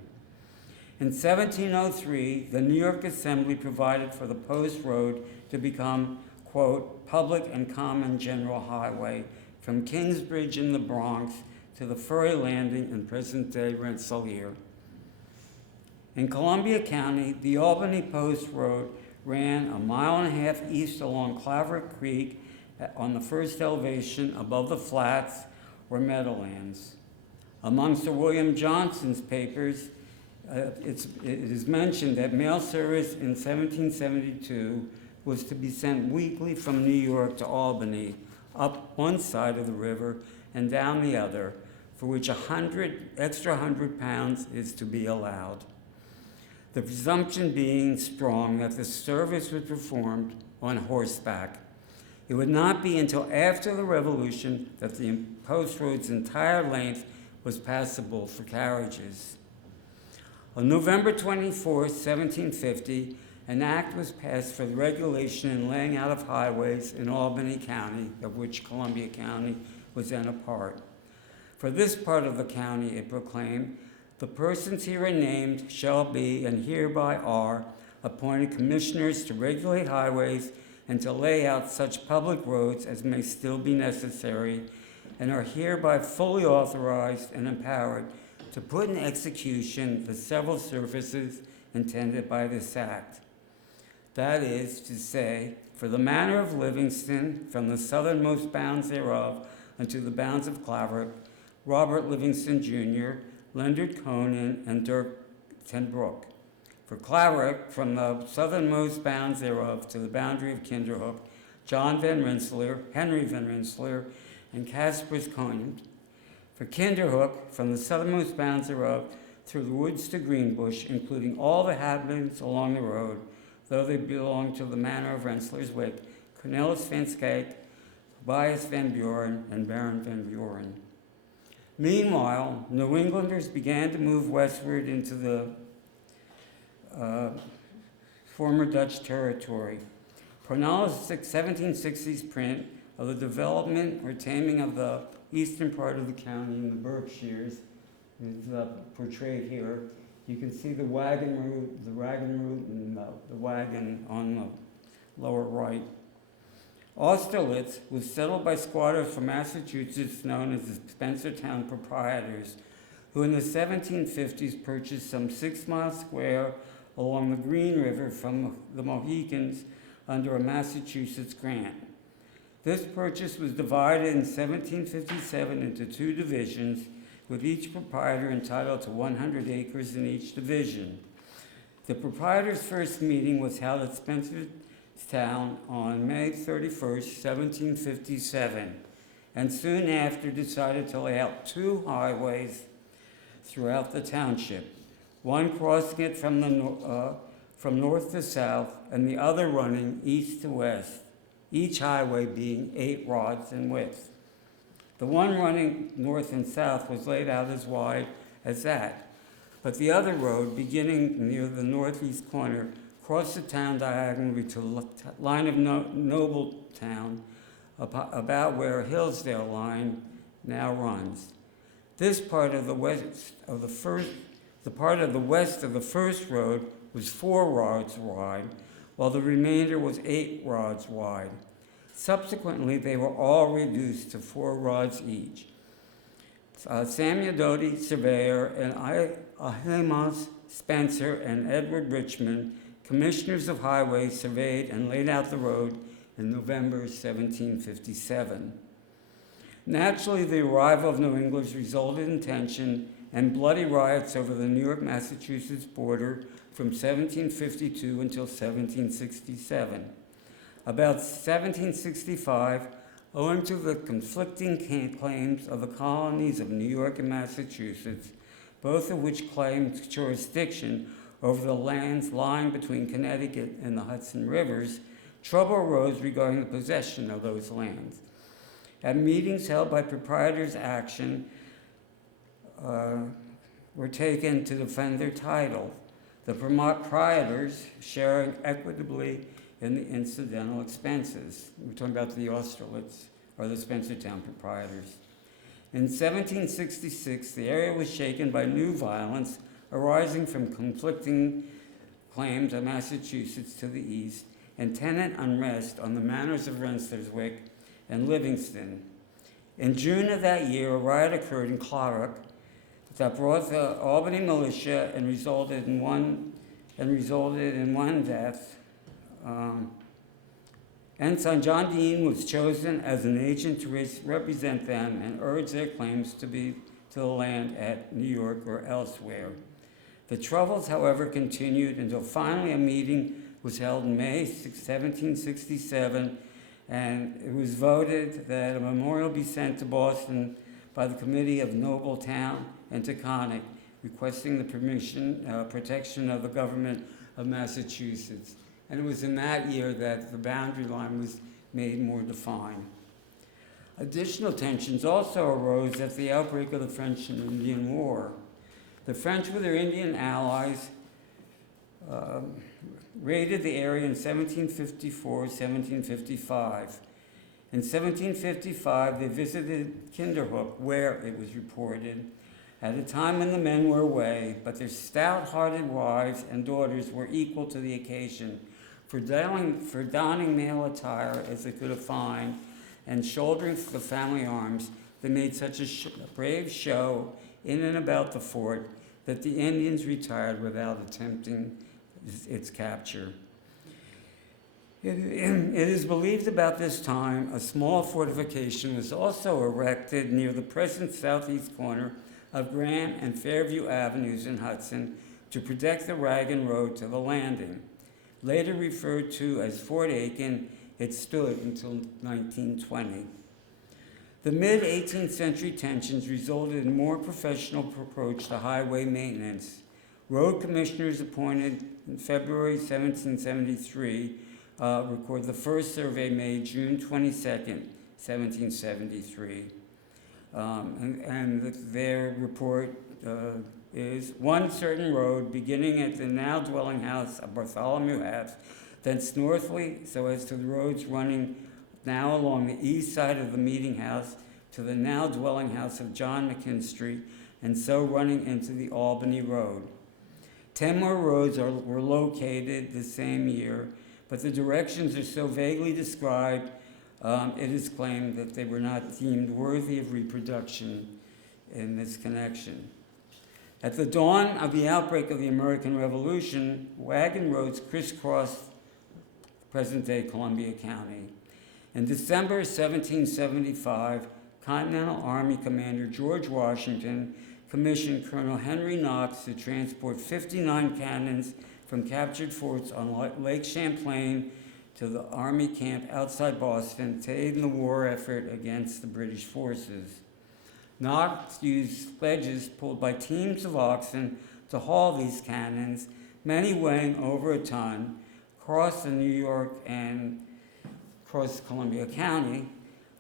In 1703, the New York Assembly provided for the post road to become, quote, public and common general highway from Kingsbridge in the Bronx to the ferry landing in present-day Rensselaer. In Columbia County, the Albany Post Road ran a mile and a half east along Claverick Creek on the first elevation above the flats or meadowlands. Among Sir William Johnson's papers, it is mentioned that mail service in 1772 was to be sent weekly from New York to Albany, up one side of the river and down the other, for which 100 pounds is to be allowed. The presumption being strong that the service was performed on horseback. It would not be until after the Revolution that the post road's entire length was passable for carriages. On November 24, 1750, an act was passed for the regulation and laying out of highways in Albany County, of which Columbia County was then a part. For this part of the county, it proclaimed, the persons herein named shall be and hereby are appointed commissioners to regulate highways and to lay out such public roads as may still be necessary, and are hereby fully authorized and empowered to put in execution the several services intended by this act. That is to say, for the manor of Livingston, from the southernmost bounds thereof unto the bounds of Claverick, Robert Livingston Jr., Leonard Conan, and Dirk Ten Broek. For Claverick, from the southernmost bounds thereof to the boundary of Kinderhook, John Van Rensselaer, Henry Van Rensselaer, and Caspers Conan. For Kinderhook, from the southernmost bounds thereof through the woods to Greenbush, including all the inhabitants along the road, though they belong to the manor of Rensselaer's Wick, Cornelis van Skyke, Tobias van Buren, and Baron van Buren. Meanwhile, New Englanders began to move westward into the former Dutch territory. Cornelis' 1760s print of the development or taming of the eastern part of the county in the Berkshires is portrayed here. You can see the wagon route, and the wagon on the lower right. Austerlitz was settled by squatters from Massachusetts known as the Spencertown proprietors, who in the 1750s purchased some 6 miles square along the Green River from the Mohicans under a Massachusetts grant. This purchase was divided in 1757 into 2 divisions, with each proprietor entitled to 100 acres in each division. The proprietors' first meeting was held at Spencertown on May 31st, 1757, and soon after decided to lay out 2 highways throughout the township, one crossing it from north to south and the other running east to west, each highway being 8 rods in width. The one running north and south was laid out as wide as that, but the other road, beginning near the northeast corner, cross the town diagonally to the line of Nobletown, about where Hillsdale line now runs. This part of the west of the first road was 4 rods wide, while the remainder was 8 rods wide. Subsequently, they were all reduced to 4 rods each. Samuel Doty, surveyor, and Ahimaaz Spencer and Edward Richmond, commissioners of highways, surveyed and laid out the road in November 1757. Naturally, the arrival of New Englanders resulted in tension and bloody riots over the New York-Massachusetts border from 1752 until 1767. About 1765, owing to the conflicting claims of the colonies of New York and Massachusetts, both of which claimed jurisdiction over the lands lying between Connecticut and the Hudson rivers, trouble arose regarding the possession of those lands. At meetings held by proprietors' action were taken to defend their title, the proprietors sharing equitably in the incidental expenses. We're talking about the Austerlitz, or the Spencertown proprietors. In 1766, the area was shaken by new violence arising from conflicting claims of Massachusetts to the east and tenant unrest on the manors of Rensselaerswyck and Livingston. In June of that year, a riot occurred in Clark that brought the Albany militia and resulted in one death. Ensign John Dean was chosen as an agent to represent them and urge their claims to the land at New York or elsewhere. The troubles, however, continued until finally a meeting was held in May 1767, and it was voted that a memorial be sent to Boston by the Committee of Nobletown and Taconic, requesting the protection of the government of Massachusetts. And it was in that year that the boundary line was made more defined. Additional tensions also arose at the outbreak of the French and Indian War. The French, with their Indian allies, raided the area in 1754-1755. In 1755, they visited Kinderhook, where it was reported, at a time when the men were away, but their stout-hearted wives and daughters were equal to the occasion, for donning male attire as they could find, and shouldering the family arms. They made such a brave show in and about the fort that the Indians retired without attempting its capture. It is believed about this time a small fortification was also erected near the present southeast corner of Grant and Fairview Avenues in Hudson to protect the wagon road to the landing. Later referred to as Fort Aiken, it stood until 1920. The mid-18th century tensions resulted in more professional approach to highway maintenance. Road commissioners appointed in February 1773 record the first survey made June 22nd, 1773. And their report is one certain road beginning at the now dwelling house of Bartholomew Ave, thence northly so as to the roads running now along the east side of the meeting house to the now dwelling house of John McKinstry, and so running into the Albany Road. 10 more roads were located the same year, but the directions are so vaguely described, it is claimed that they were not deemed worthy of reproduction in this connection. At the dawn of the outbreak of the American Revolution, wagon roads crisscrossed present-day Columbia County. In December 1775, Continental Army Commander George Washington commissioned Colonel Henry Knox to transport 59 cannons from captured forts on Lake Champlain to the Army camp outside Boston to aid in the war effort against the British forces. Knox used sledges pulled by teams of oxen to haul these cannons, many weighing over a ton, across the New York and across Columbia County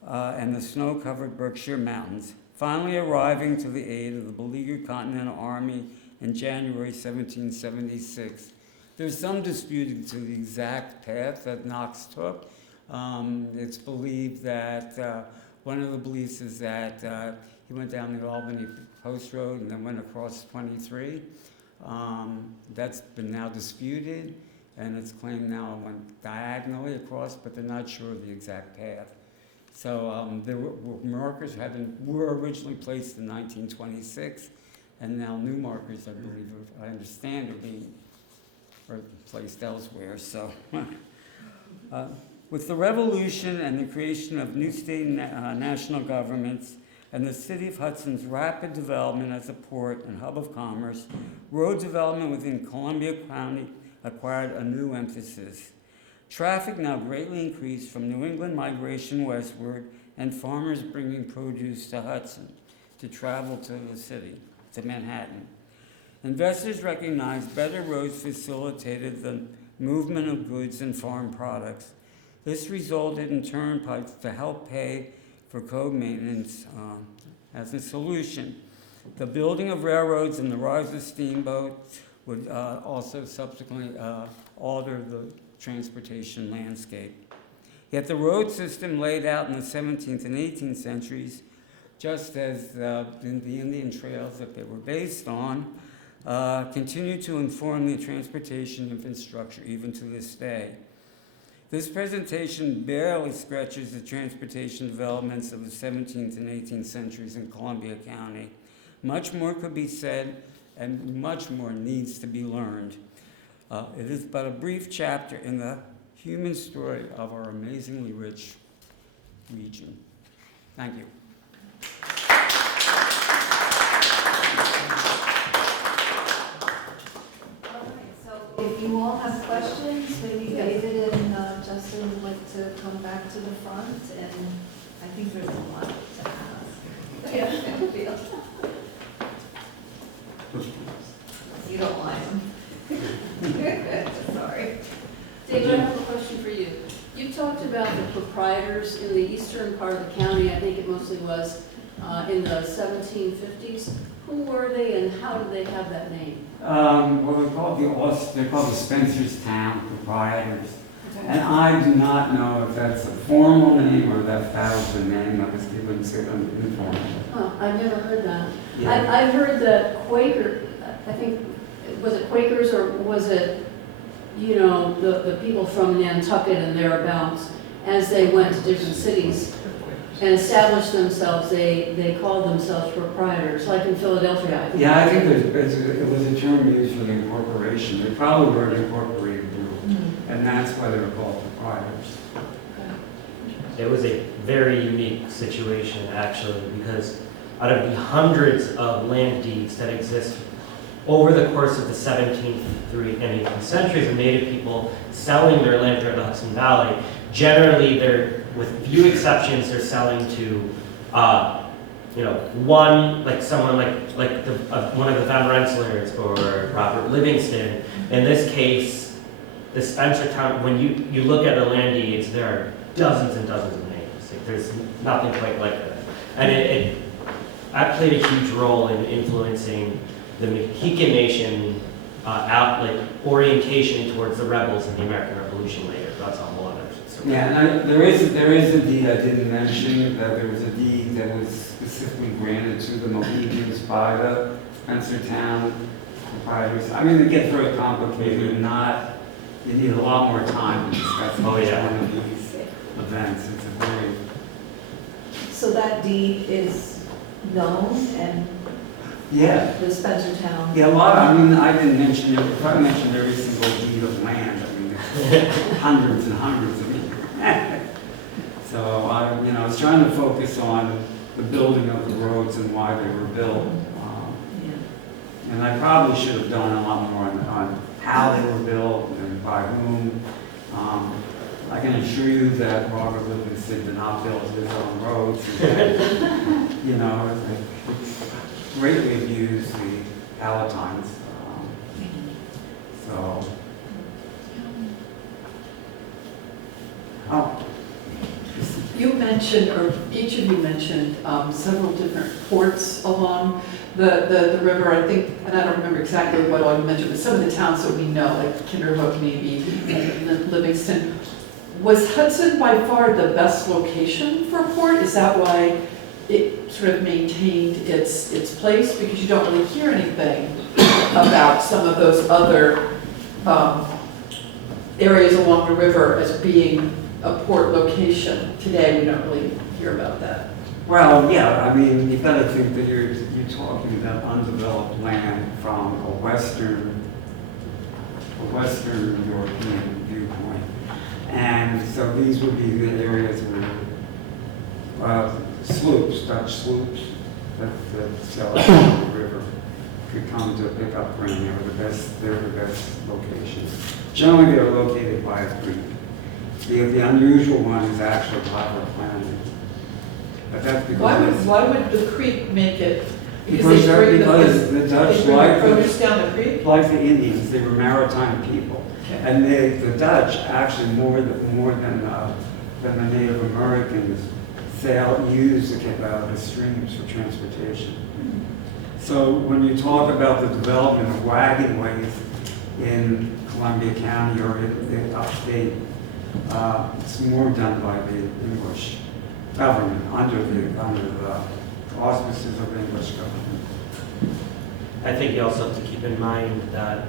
and the snow-covered Berkshire Mountains, finally arriving to the aid of the beleaguered Continental Army in January 1776. There's some dispute as to the exact path that Knox took. It's believed that one of the beliefs is that he went down the Albany Post Road and then went across 23. That's been now disputed, and it's claimed now it went diagonally across, but they're not sure of the exact path. So there were markers were originally placed in 1926, and now new markers, I believe, I understand, are placed elsewhere. So, with the revolution and the creation of new state and national governments, and the city of Hudson's rapid development as a port and hub of commerce, road development within Columbia County acquired a new emphasis. Traffic now greatly increased from New England migration westward and farmers bringing produce to Hudson to travel to the city, to Manhattan. Investors recognized better roads facilitated the movement of goods and farm products. This resulted in turnpikes to help pay for code maintenance as a solution. The building of railroads and the rise of steamboats would also subsequently alter the transportation landscape. Yet the road system laid out in the 17th and 18th centuries, just as in the Indian trails that they were based on, continue to inform the transportation infrastructure even to this day. This presentation barely scratches the transportation developments of the 17th and 18th centuries in Columbia County. Much more could be said, and much more needs to be learned. It is but a brief chapter in the human story of our amazingly rich region. Thank you. If you all have questions, maybe David and Justin would like to come back to the front, and I think there's a lot to ask. Yeah. You don't like them. Sorry. David, I have a question for you. You talked about the proprietors in the eastern part of the county, I think it mostly was, in the 1750s. Who were they and how did they have that name? Well, they're called the Spencerstown proprietors. Okay. And I do not know if that's a formal name or that was the name that was given to them informal. Oh, I've never heard that. Yeah. I heard that Quaker, I think, was it Quakers or was it, you know, the people from Nantucket and thereabouts, as they went to different cities and established themselves, they called themselves proprietors, like in Philadelphia. I think it was a term used for the incorporation. They probably were an incorporated group, and that's why they were called proprietors. It was a very unique situation, actually, because out of the hundreds of land deeds that exist over the course of the 17th through and 18th centuries of Native people selling their land throughout the Hudson Valley, generally they're, with few exceptions, they're selling to, one, like someone like the, one of the Van Rensselaers or Robert Livingston. In this case, the Spencertown, when you look at the land deeds, there are dozens and dozens of names. Like, there's nothing quite like that. And that played a huge role in influencing the Mohican Nation orientation towards the rebels in the American Revolution later. That's a whole other story. Yeah, and there is a deed I didn't mention, that there was a deed that was specifically granted to the Mohicans by the Spencertown proprietors. I mean, it gets very complicated and you need a lot more time to discuss one of these events. It's a very... So that deed is known and the Spencertown. Yeah, a lot. I mean, I didn't mention it. If I mentioned every single deed of land, I mean, there's hundreds and hundreds of them. So I was trying to focus on the building of the roads and why they were built. And I probably should have done a lot more on how they were built and by whom. I can assure you that Robert Livingston did not build his own roads. Greatly abused the Palatines. You mentioned, or each of you mentioned several different ports along the river. I think, and I don't remember exactly what all you mentioned, but some of the towns that we know, like Kinderhook maybe, and Livingston. Was Hudson by far the best location for a port? Is that why it sort of maintained its place? Because you don't really hear anything about some of those other areas along the river as being a port location. Today, we don't really hear about that. Well, yeah, I mean, you've got to think that you're talking about undeveloped land from a Western European viewpoint. And so these would be the areas where sloops, Dutch sloops that sail along the river could come to pick up grain. They're the best locations. Generally, they're located by a creek. The unusual one is actually Clover Landing. But that's because Why would the creek make it? Because they bring the Dutch, they bring the produce down the creek? like the Indians, they were maritime people. Okay. And the Dutch, actually more than the Native Americans, use the streams for transportation. So when you talk about the development of wagon ways in Columbia County or in upstate, it's more done by the English government under the auspices of English government. I think you also have to keep in mind that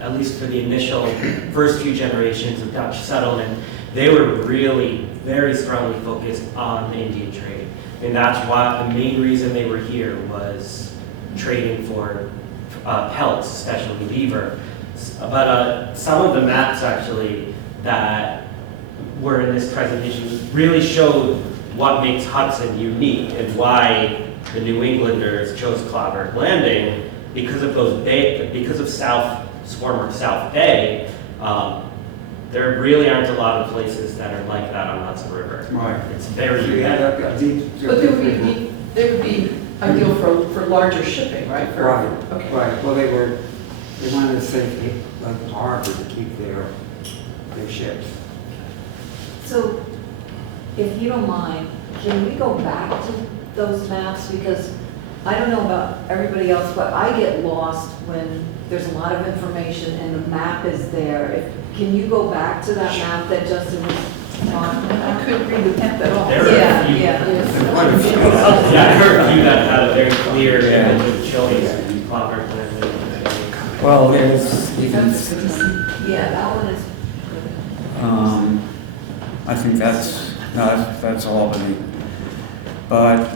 at least for the initial first few generations of Dutch settlement, they were really very strongly focused on the Indian trade. And that's why the main reason they were here was trading for pelts, especially beaver. But some of the maps actually that were in this presentation really showed what makes Hudson unique and why the New Englanders chose Clover Landing because of South Bay. There really aren't a lot of places that are like that on Hudson River. Right. It's very So you unique. had a deep. But they would be ideal for larger shipping, right? Right. Okay. Right. Well, they wanted a safe harbor to keep their ships. So, if you don't mind, can we go back to those maps? Because I don't know about everybody else, but I get lost when there's a lot of information and the map is there. Can you go back to that map that Justin was talking I about? couldn't read the map at all. There are a few. Yeah. Yeah, I heard a few that had a very clear image of showing Clover Landing. Well, there's even. Yeah, that one is. I think that's Albany. But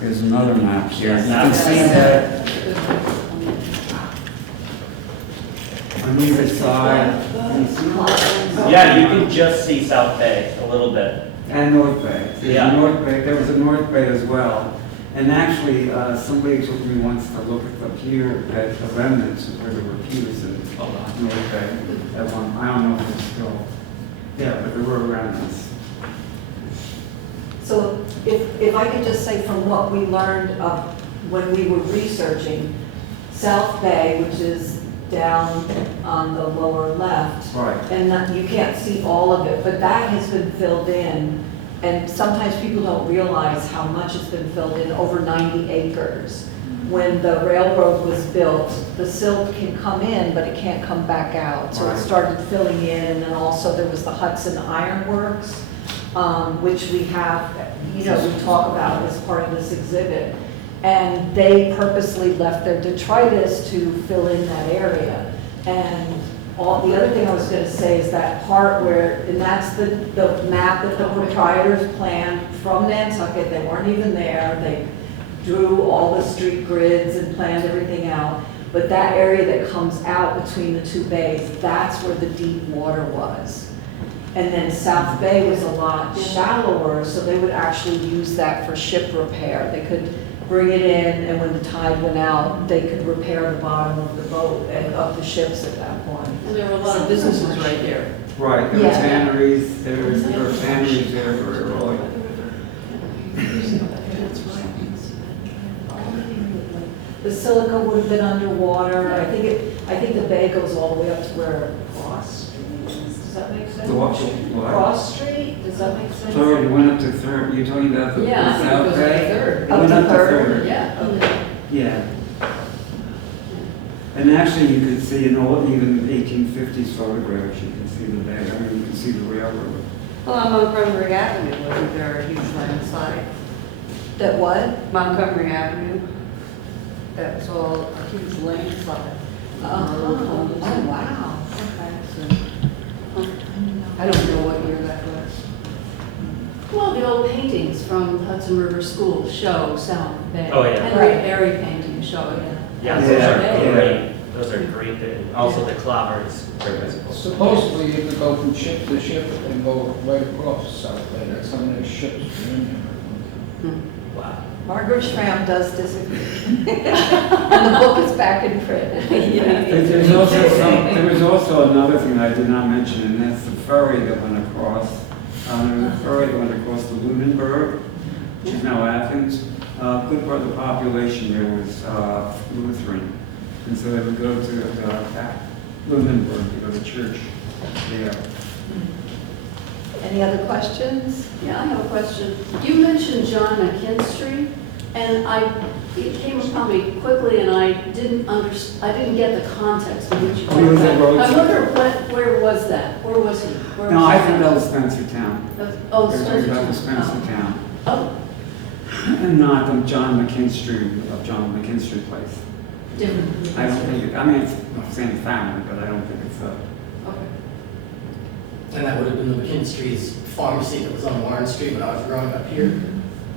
there's another map here. You can see that on either side. Can you see that? Yeah, you can just see South Bay a little bit. And North Bay. There's Yeah. a North Bay. There was a North Bay as well. And actually, somebody took me once to look at the remnants of where there were piers in North Bay. At one, I don't know if it's still. Yeah, but there were remnants. So if I could just say from what we learned when we were researching, South Bay, which is down on the lower left, Right. and you can't see all of it, but that has been filled in. And sometimes people don't realize how much has been filled in, over 90 acres. When the railroad was built, the silt can come in, but it can't come back out. So it Right. started filling in, and then also there was the Hudson Iron Works, which we have, we talk about as part of this exhibit. And they purposely left their detritus to fill in that area. And the other thing I was going to say is that part where, and that's the map that the proprietors planned from Nantucket. They weren't even there. They drew all the street grids and planned everything out. But that area that comes out between the two bays, that's where the deep water was. And then South Bay was a lot shallower, so they would actually use that for ship repair. They could bring it in, and when the tide went out, they could repair the bottom of the boat and of the ships at that point. And there were a lot of businesses right here. Right, there were Yeah. tanneries, there were tanneries there for oil. The silica would have been underwater. I think the bay goes all the way up to where Cross Street is. Does that make sense? What? Cross Street, does that make sense? Third, it went up to Third, you're talking about the Yeah, I think it South goes Bay? to Third. It went up to Third. Yeah, okay. Yeah. And actually, you could see in all, even 1850s photographs, you can see the bay, I mean, you can see the railroad. Well, on Montgomery Avenue, wasn't there a huge landslide? That what? Montgomery Avenue, that was all a huge landslide. Oh, wow. Okay. I don't know what year that was. Well, the old paintings from Hudson River School show South Bay. Oh, yeah. Henry Right. Berry paintings show it. Yeah, Yeah, those yeah. are great. Those are great. And also the clavers are visible. Supposedly you could go from ship to ship and go right across South Bay. That's how many ships are in there. Wow. Margaret Schramm does disagree. And the book is back in print. There was also another thing I did not mention, and that's the ferry that went across. The ferry that went across to Lunenburg, which is now Athens. Good part of the population there was Lutheran, and so they would go to Lunenburg to go to church there. Any other questions? Yeah, I have a question. You mentioned John McKinstry, and it came upon me quickly, and I didn't get the context in which you He was went at that. I Rhodes. wonder where was that? Where was he? Where No, was I he? think that was Spencertown. Oh, They're talking about the Spencertown. Oh, And not the John McKinstry of John McKinstry Place. different. I don't think it, I mean, it's the same family, but I don't think it's Okay. And that would have been the McKinstry's pharmacy that was on Warren Street when I was growing up here.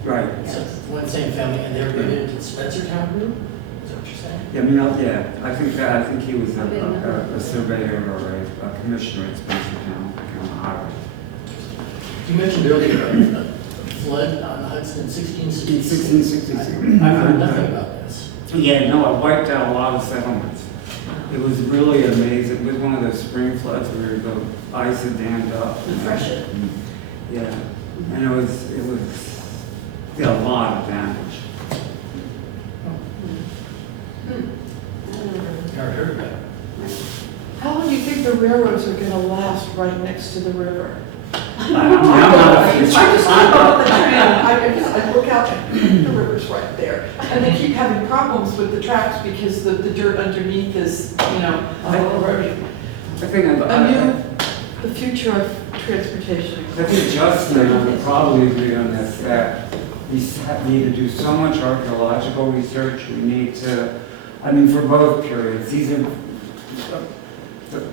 right. So it's one same family, and they were related to the Spencertown group? Is that what you're saying? Yeah, I mean, I think he was a surveyor or a commissioner at Spencertown, on the highway. You mentioned earlier a flood on the Hudson in 1666. 1666. I've heard nothing about this. Yeah, no, it wiped out a lot of settlements. It was really amazing. It was one of those spring floods where the ice had dammed up. And fresh it. Yeah, and it was, yeah, a lot of damage. Never heard of that. How long do you think the railroads are gonna last right next to the river? I'm not I a just keep on the train, I look out, the river's right there. And they keep having problems with the tracks because the dirt underneath is, like eroding. I think The future of transportation. I think Justin and I would probably agree on this, that we need to do so much archaeological research. We need to, I mean, for both periods. These are, the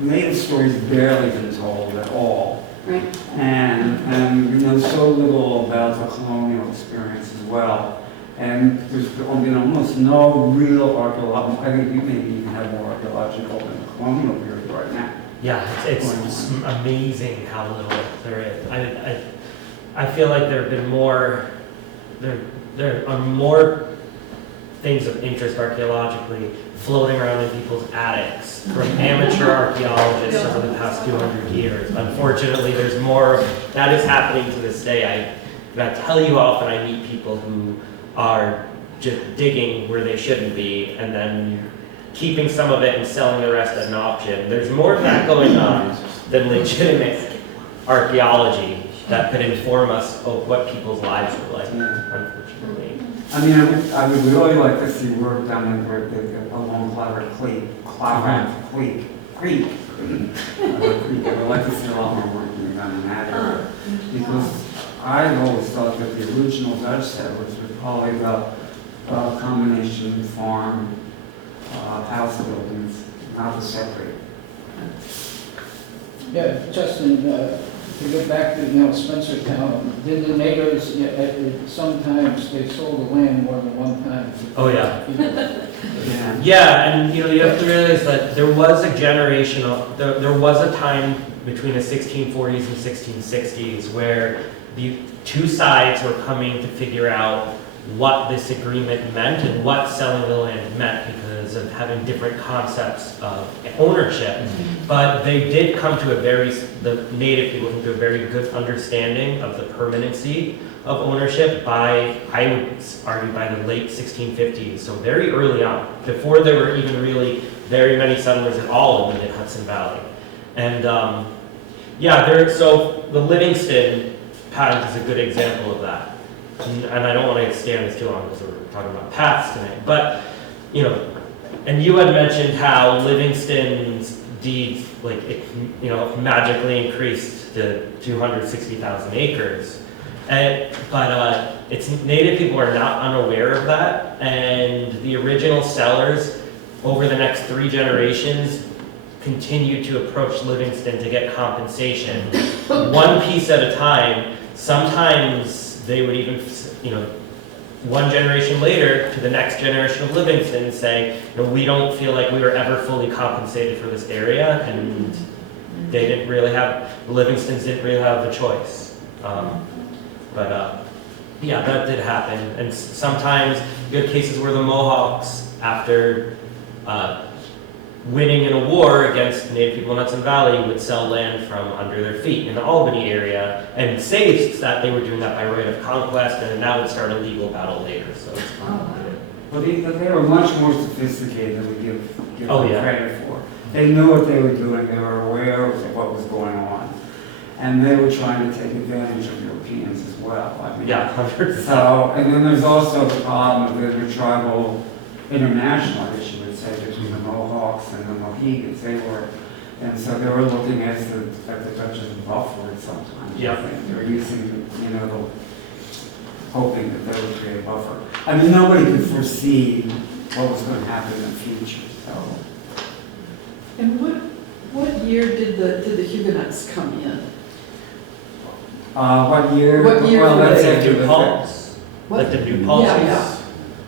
native stories barely been told at all. Right. And we know so little about the colonial experience as well. And there's been almost no real archaeological, I think we maybe even have more archaeological than the colonial period right now. Yeah, it's amazing how little there is. I feel like there have been more, there are more things of interest archaeologically floating around in people's attics from amateur archaeologists over the past 200 years. Unfortunately, there's more that is happening to this day. I tell you how often I meet people who are just digging where they shouldn't be and then keeping some of it and selling the rest as an option. There's more of that going on than legitimate archaeology that could inform us of what people's lives were like, unfortunately. I mean, I would really like to see work done along Claver Creek. I would like to see a lot more work being done in that area. Because I've always thought that the original Dutch settlers were probably the combination farm, house buildings, not the separate. Yeah, Justin, to get back to, Spencertown, did the natives, sometimes they sold the land more than one time? Oh, yeah. Yeah. Yeah, and you have to realize that there was a generation of, there was a time between the 1640s and 1660s where the two sides were coming to figure out what this agreement meant and what selling the land meant because of having different concepts of ownership. But they did come to the native people come to a very good understanding of the permanency of ownership by, I would argue, by the late 1650s, so very early on, before there were even really very many settlers at all in the Hudson Valley. And So the Livingston patent is a good example of that. And I don't want to stay on this too long because we're talking about paths tonight. But, and you had mentioned how Livingston's deeds, magically increased to 260,000 acres. But it's Native people are not unaware of that, and the original sellers, over the next 3 generations, continued to approach Livingston to get compensation, one piece at a time. Sometimes they would even, one generation later to the next generation of Livingston say, we don't feel like we were ever fully compensated for this area, and they didn't really have, the Livingstons didn't really have a choice. Yeah, that did happen. And sometimes you had cases where the Mohawks, after winning in a war against Native people in Hudson Valley, would sell land from under their feet in the Albany area and say that they were doing that by right of conquest, and then that would start a legal battle later. So it's complicated. Well, they were much more sophisticated than we give them Yeah. credit for. They knew what they were doing. They were aware of what was going on. And they were trying to take advantage of Europeans as well. I mean, Yeah, 100%. so, and then there's also the problem of the intertribal international issue, let's say, between the Mohawks and the Mohegans. And so they were looking at the Dutch as a buffer sometimes. Yeah. I think they were using, hoping that they would create a buffer. I mean, nobody could foresee what was going to happen in the future, so. And what year did the Huguenots come in? What year? What year Well, were let's they? say New Paltz. Like the New Paltz. Yeah.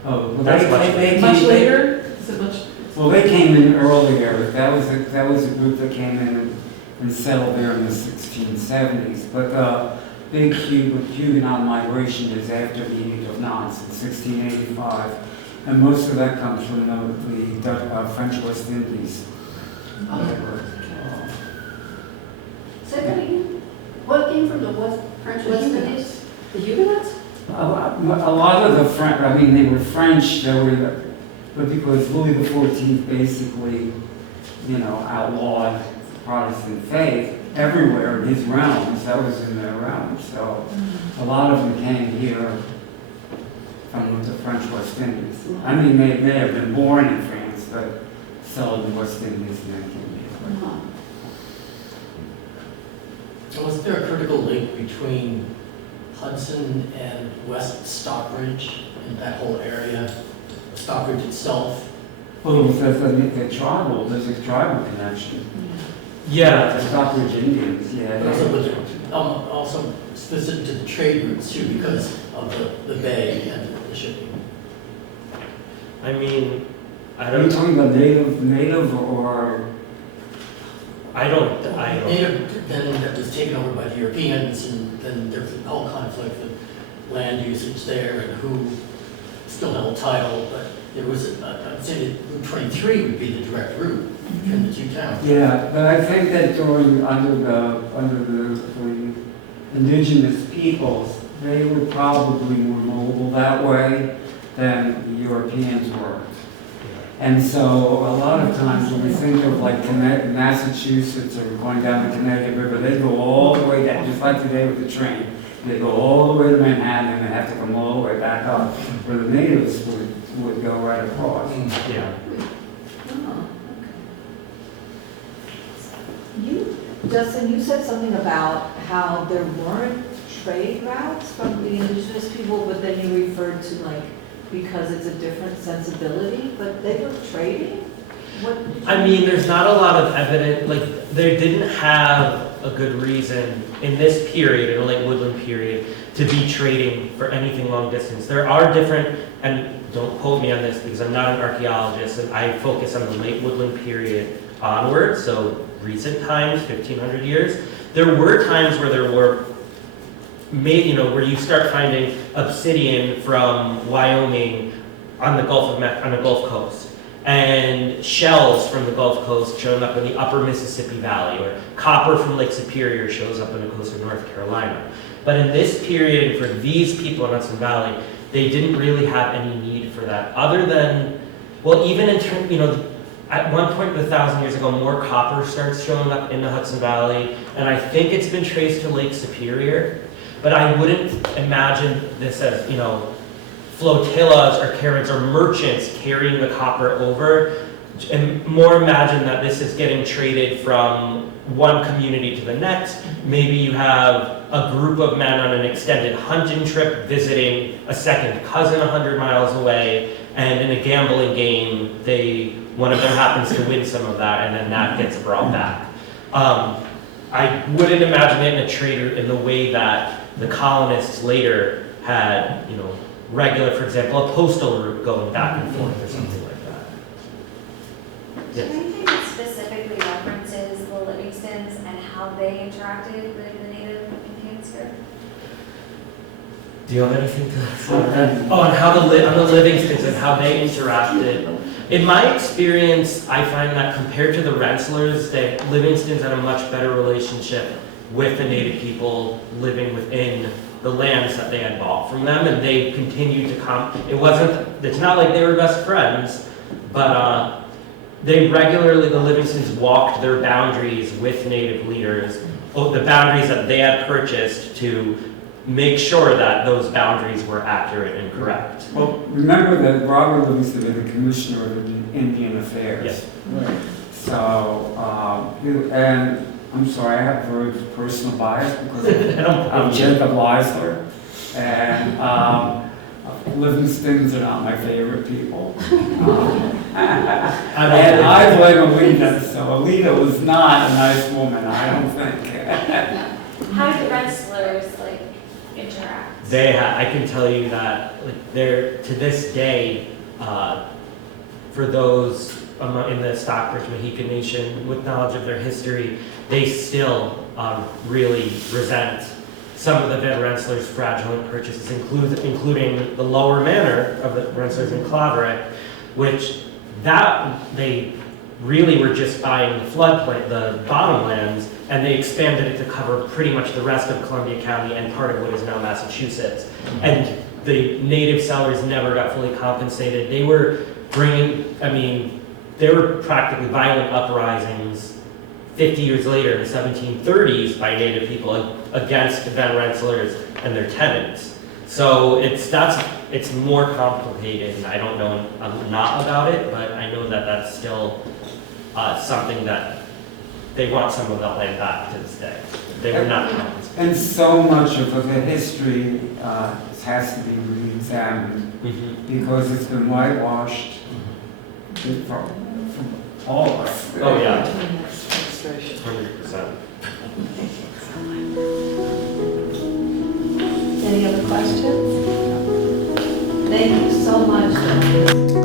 Oh, well, That's they Much came- later? Is it much? Well, they came in earlier. That was a group that came in and settled there in the 1670s. But the big Huguenot migration is after the Edict of Nantes in 1685, and most of that comes from the French West Indies. Say that again? What came from the French West Indies? The Huguenots? A lot of the French, I mean, they were French, but because Louis XIV basically, outlawed Protestant faith everywhere in his realms, that was in their realms. So a lot of them came here from the French West Indies. I mean, they may have been born in France, but settled in West Indies and then came here. Uh-huh. So was there a critical link between Hudson and West Stockbridge and that whole area, Stockbridge itself? Well, there's a tribal connection. Yeah. The Stockbridge Indians, yeah. Also specific to the trade routes too, because of the bay and the shipping. I mean, I Are you don't. talking about native or? I don't. Native, then that was taken over by the Europeans, and then there was a whole conflict with land usage there and who still held title, but there was, I'd say that Route 23 would be the direct route between the two towns. Yeah, but I think that under the indigenous peoples, they were probably more mobile that way than the Europeans were. And so a lot of times when we think of like Massachusetts or going down the Connecticut River, they go all the way down, just like today with the train. They go all the way to Manhattan and they have to come all the way back up, where the natives would go right across. Yeah. Oh, okay. Justin, you said something about how there weren't trade routes from the indigenous people, but then you referred to because it's a different sensibility, but they were trading? What did you I mean, there's not a lot of evidence, they didn't have a good reason in this period, in the late woodland period, to be trading for anything long distance. There are different, and don't quote me on this because I'm not an archaeologist, and I focus on the late woodland period onward, so recent times, 1500 years. There were times where there were where you start finding obsidian from Wyoming on the Gulf Coast, and shells from the Gulf Coast showing up in the upper Mississippi Valley, or copper from Lake Superior shows up in the coast of North Carolina. But in this period, for these people in Hudson Valley, they didn't really have any need for that, other than, well, even in terms, at one point, 1,000 years ago, more copper starts showing up in the Hudson Valley, and I think it's been traced to Lake Superior. But I wouldn't imagine this as, flotillas or caravans or merchants carrying the copper over, and more imagine that this is getting traded from one community to the next. Maybe you have a group of men on an extended hunting trip visiting a second cousin 100 miles away, and in a gambling game, one of them happens to win some of that, and then that gets brought back. I wouldn't imagine it in a trader in the way that the colonists later had, regular, for example, a postal route going back and forth or something like that. Is there anything that specifically references the Livingstons and how they interacted with the native Indians here? Do you have anything to say? Oh, and how on the Livingstons and how they interacted. In my experience, I find that compared to the Renslers, that Livingstons had a much better relationship with the native people living within the lands that they had bought from them, and they continued to come. It's not like they were best friends, but they regularly, the Livingstons walked their boundaries with native leaders, the boundaries that they had purchased, to make sure that those boundaries were accurate and correct. Well, remember that Robert Livingston was the Commissioner of Indian Affairs. Yes. Right. So, and I'm sorry, I have very personal bias because I'm I Jacob Leisler, and Livingstons are not my favorite people. And I blame Alita, so Alita was not a nice woman, I don't think. How did the Renslers interact? I can tell you that they're, to this day, for those in the Stockbridge Mohican Nation with knowledge of their history, they still really resent some of the Van Rensselaer's fraudulent purchases, including the lower manor of the Rensselaers in Claverack, which they really were just buying the floodplain, the bottomlands, and they expanded it to cover pretty much the rest of Columbia County and part of what is now Massachusetts. And the native sellers never got fully compensated. They were there were practically violent uprisings 50 years later in the 1730s by native people against the Van Rensselaers and their tenants. So it's more complicated, and I don't know a lot about it, but I know that that's still something that they want some of that land back to this day. They were not compensated. And so much of the history has to be re-examined because it's been whitewashed from all of us. Oh yeah, Administration. 100%. Any other questions? Thank you so much.